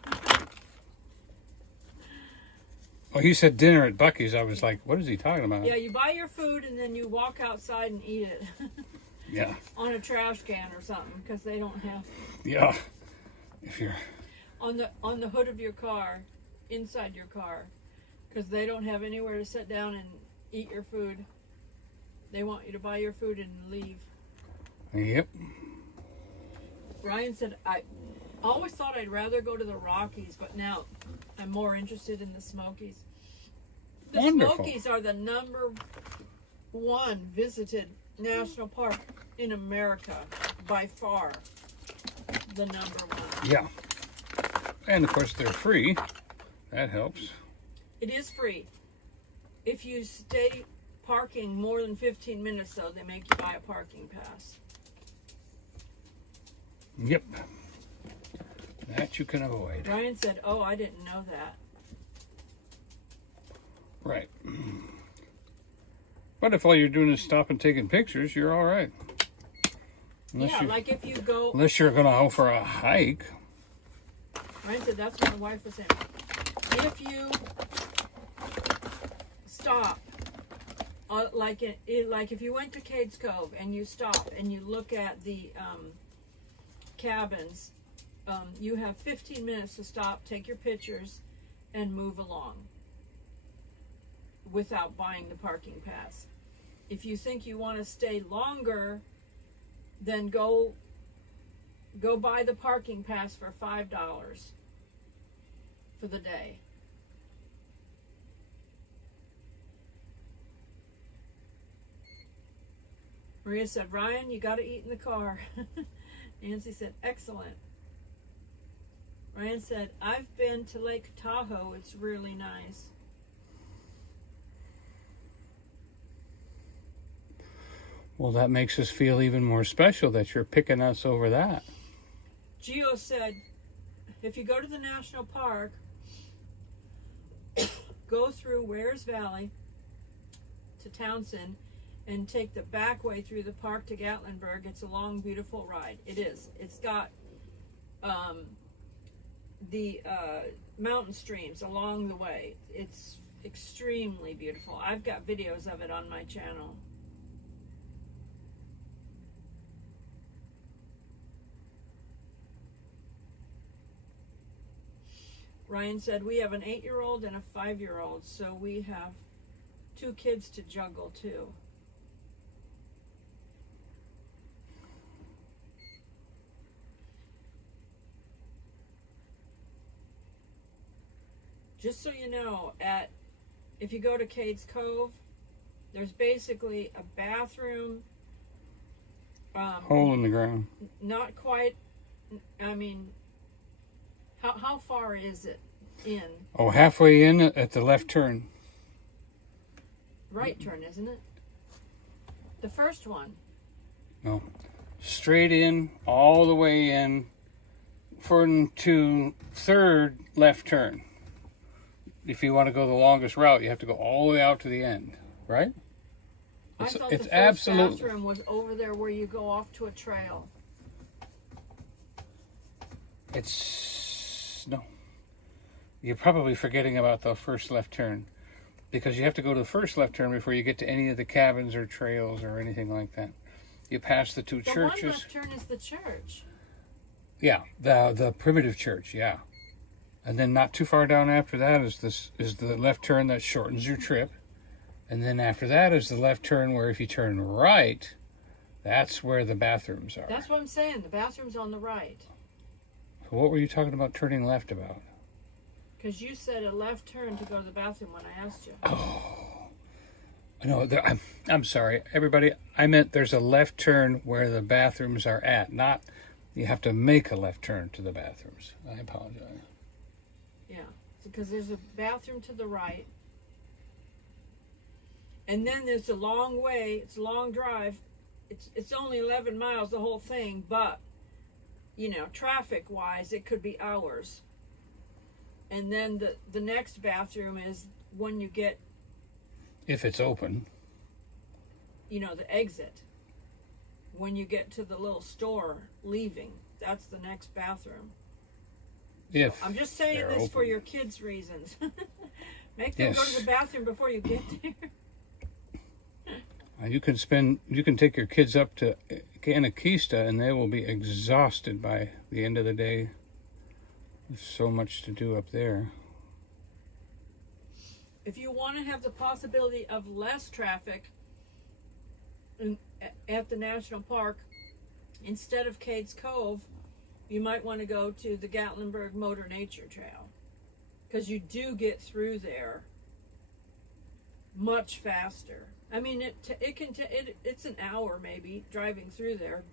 Oh, he said dinner at Buc-ee's. I was like, what is he talking about? Yeah, you buy your food and then you walk outside and eat it. Yeah. On a trash can or something, because they don't have Yeah. If you're... on the hood of your car, inside your car, because they don't have anywhere to sit down and eat your food. They want you to buy your food and leave. Yep. Ryan said, I always thought I'd rather go to the Rockies, but now I'm more interested in the Smokies. The Wonderful. Smokies are the #1 visited national park in America, by far the #1. Yeah. And of course they're free. That helps. It is free. If you stay parking more than 15 minutes, though, they make you buy a parking pass. Yep. That you can avoid. Ryan said, oh, I didn't know that. Right. But if all you're doing is stopping taking pictures, you're all right. Yeah, like if you go, Unless you're going to go for a hike. Ryan said, that's what my wife was saying. If you stop, like if you went to Cades Cove and you stop and you look at the cabins, you have 15 minutes to stop, take your pictures, and move along without buying the parking pass. If you think you want to stay longer, then go buy the parking pass for $5 for the day. Maria said, Ryan, you got to eat in the car. Nancy said, excellent. Ryan said, I've been to Lake Tahoe. It's really nice. Well, that makes us feel even more special that you're picking us over that. Gio said, if you go to the national park, go through Wears Valley to Townsend and take the back way through the park to Gatlinburg. It's a long, beautiful ride. It is. It's got the mountain streams along the way. It's extremely beautiful. I've got videos of it on my channel. Ryan said, we have an 8-year-old and a 5-year-old, so we have 2 kids to juggle too. Just so you know, if you go to Cades Cove, there's basically a bathroom. Hole in the ground. Not quite, I mean, how far is it in? Oh, halfway in at the left turn. Right turn, isn't it? The first one. No. Straight in, all the way in, to third left turn. if you want to go the longest route, you have to go all the way out to the end, right? I thought It's the first absolutely. bathroom was over there where you go off to a trail. It's no. You're probably forgetting about the first left turn, because you have to go to the first left turn before you get to any of the cabins or trails or anything like that. You pass the two The churches. one left turn is the church. Yeah, the primitive church. Yeah, and then not too far down after that is the left turn that shortens your trip, and then after that is the left turn where if you turn right, that's where the bathrooms are. That's what I'm saying. The bathroom's on the right. What were you talking about turning left about? Because you said a left turn to go to the bathroom when I asked you. No, I'm sorry, everybody. I meant there's a left turn where the bathrooms are at, not you have to make a left turn to the bathrooms. I apologize. Yeah, because there's a bathroom to the right. And then there's a long way. It's a long drive. It's only 11 miles, the whole thing. But, you know, traffic-wise, it could be hours. And then the next bathroom is when you get, If it's open. you know, the exit. When you get to the little store leaving, that's the next bathroom. If I'm just saying they're this for open. your kids' reasons. Make them go Yes. to the bathroom before you get there. You can take your kids up to Anakista and they will be exhausted by the end of the day. There's so much to do up there. If you want to have the possibility of less traffic at the national park, instead of Cades Cove, you might want to go to the Gatlinburg Motor Nature Trail, because you do get through there much faster. I mean, it's an hour maybe driving through there,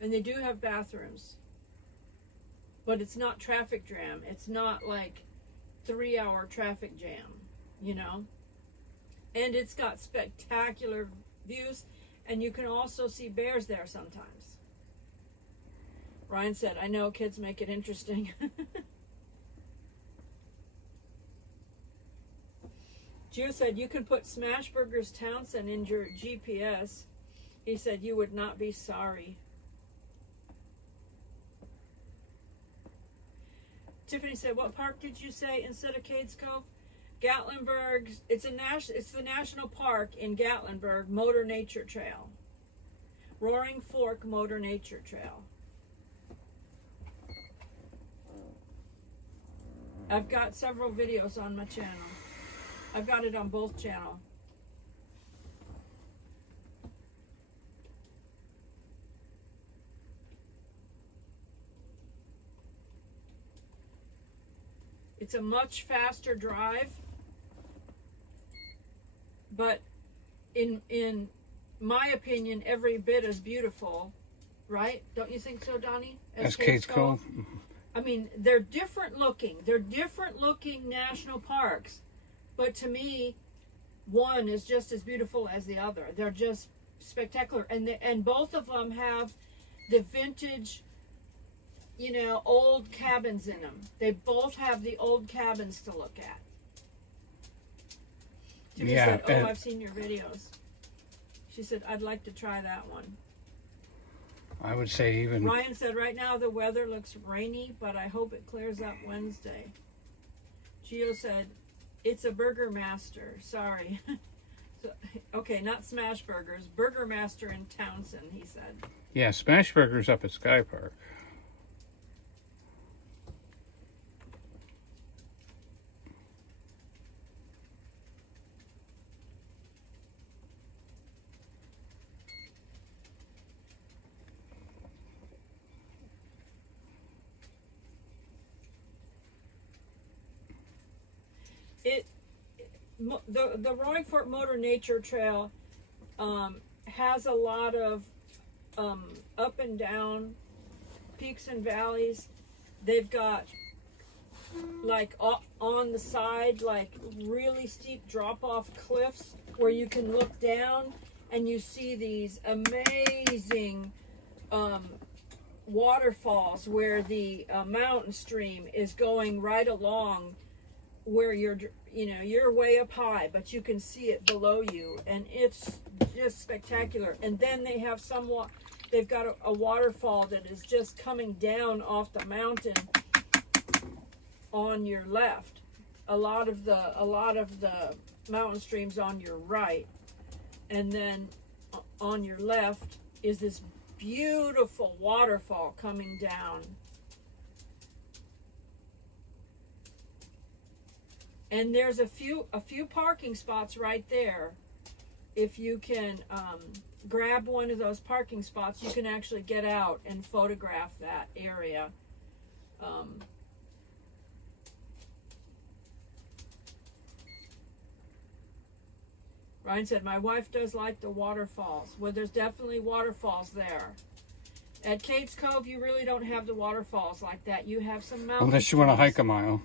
and they do have bathrooms, but it's not traffic jam. It's not like 3-hour traffic jam, you know. And it's got spectacular views, and you can also see bears there sometimes. Ryan said, I know kids make it interesting. Gio said, you can put Smashburgers Townsend in your GPS. He said, you would not be sorry. Tiffany said, what park did you say instead of Cades Cove? Gatlinburg. It's the national park in Gatlinburg, Motor Nature Trail. Roaring Fork Motor Nature Trail. I've got several videos on my channel. I've got it on both channels. It's a much faster drive, but in my opinion, every bit as beautiful, right? Don't you think so, Donnie? As Cades Cove. I mean, they're different looking. They're different looking national parks, but to me, one is just as beautiful as the other. They're just spectacular, and both of them have the vintage, you know, old cabins in them. They both have the old cabins to look at. Tiffany said, oh, I've seen your videos. She said, I'd like to try that one. I would say even... Ryan said, right now the weather looks rainy, but I hope it clears up Wednesday. Gio said, it's a Burger Master. Sorry. So, okay, not Smash Burgers. Burger Master in Townsend, he said. Yeah, Smash Burgers up at Sky Park. The Roaring Fork Motor Nature Trail has a lot of up and down peaks and valleys. They've got like on the side, like really steep drop off cliffs where you can look down and you see these amazing waterfalls where the mountain stream is going right along where you're way up high, but you can see it below you, and it's just spectacular. And then they have they've got a waterfall that is just coming down off the mountain on your left. A lot of the mountain streams on your right, and then on your left is this beautiful waterfall coming down. And there's a few parking spots right there. If you can grab one of those parking spots, you can actually get out and photograph that area. Ryan said, my wife does like the waterfalls. Well, there's definitely waterfalls there. At Kate's Cove, you really don't have the waterfalls like that. You have some mountains. Unless you want to hike a mile.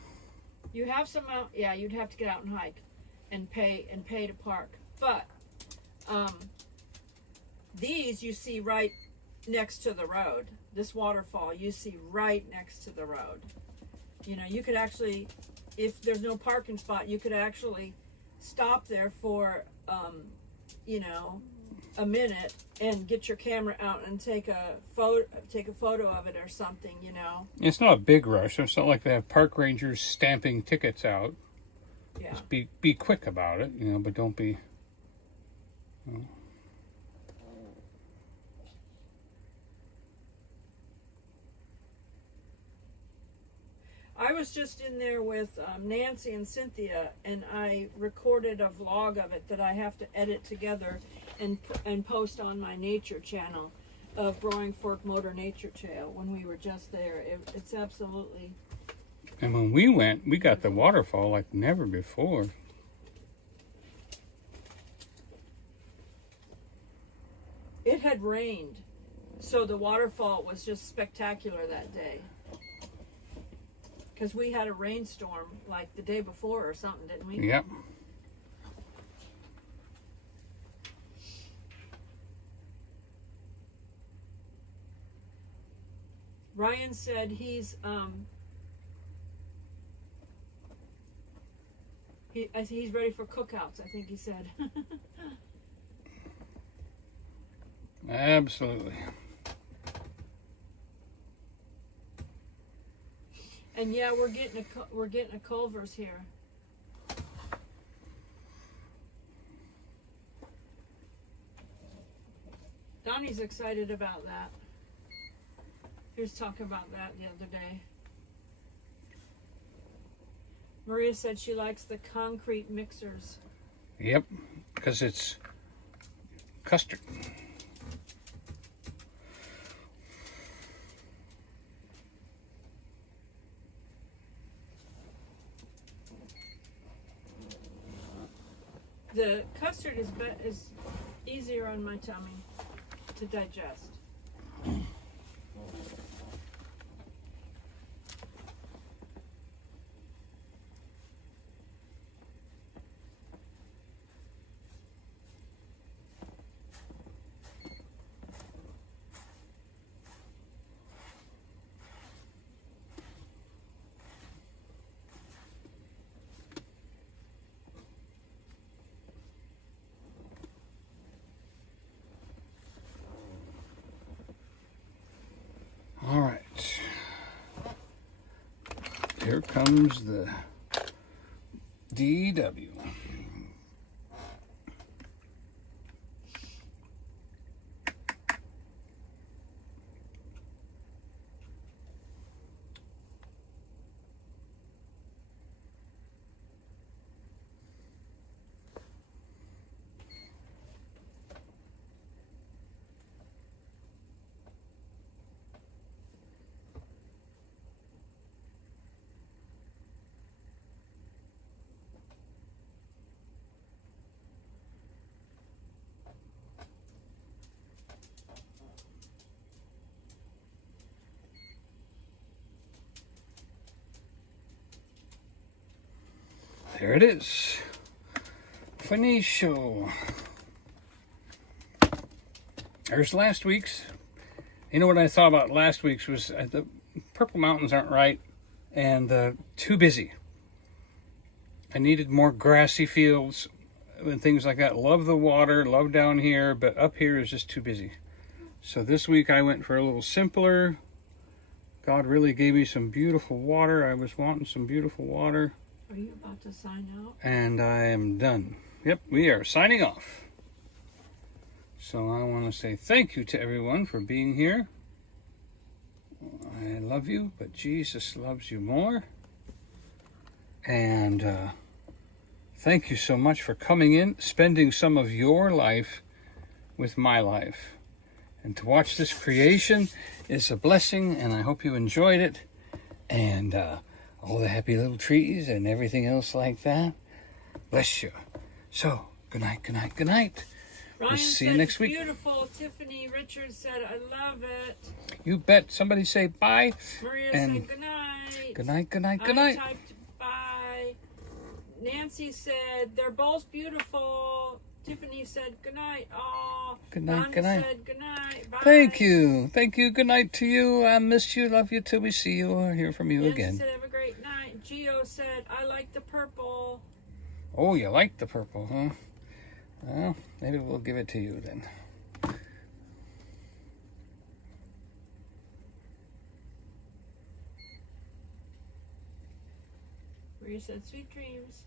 You have some yeah, you'd have to get out and hike and pay to park. But these you see right next to the road. This waterfall you see right next to the road. You know, you could actually, if there's no parking spot, you could actually stop there for a minute and get your camera out and take a photo of it or something, you know. It's not a big rush. It's not like they have park rangers stamping tickets out. Yeah. Just be quick about it, you know, but don't be. You know. I was just in there with Nancy and Cynthia, and I recorded a vlog of it that I have to edit together and post on my nature channel of Roaring Fork Motor Nature Trail when we were just there. It's absolutely... And when we went, we got the waterfall like never before. It had rained, so the waterfall was just spectacular that day. Because we had a rainstorm like the day before or something, didn't we? Yep. Ryan said he's he's ready for cookouts, I think he said. Absolutely. And yeah, we're getting a Culver's here. Donnie's excited about that. He was talking about that the other day. Maria said she likes the concrete mixers. Yep, because it's custard. The custard is easier on my tummy to digest. All right. Here comes the DW. There it is. Finito. There's last week's. You know what I thought about last week's was the Purple Mountains aren't right and too busy. I needed more grassy fields and things like that. Love the water, love down here, but up here is just too busy. So this week I went for a little simpler. God really gave me some beautiful water. I was wanting some beautiful water. Are you about to sign out? And I am done. Yep, we are signing off. So I want to say thank you to everyone for being here. I love you, but Jesus loves you more. And thank you so much for coming in, spending some of your life with my life. And to watch this creation is a blessing, and I hope you enjoyed it. And all the happy little trees and everything else like that. Bless you. So, good night, good night, good night. Ryan see you said next week. Beautiful. Tiffany Richards said, I love it. You bet. Somebody say bye. Maria And said, good night. good night, good night, good I night. typed bye. Nancy said, they're both beautiful. Tiffany said, good night. Aw. Good night, Donna good night. said, good night. Bye. Thank you. Thank you. Good night to you. I miss you. Love you till we see you or hear from you Nancy again. said, have a great night. Gio said, I like the purple. Oh, you like the purple, huh? Well, maybe we'll give it to you then. Maria said, sweet dreams.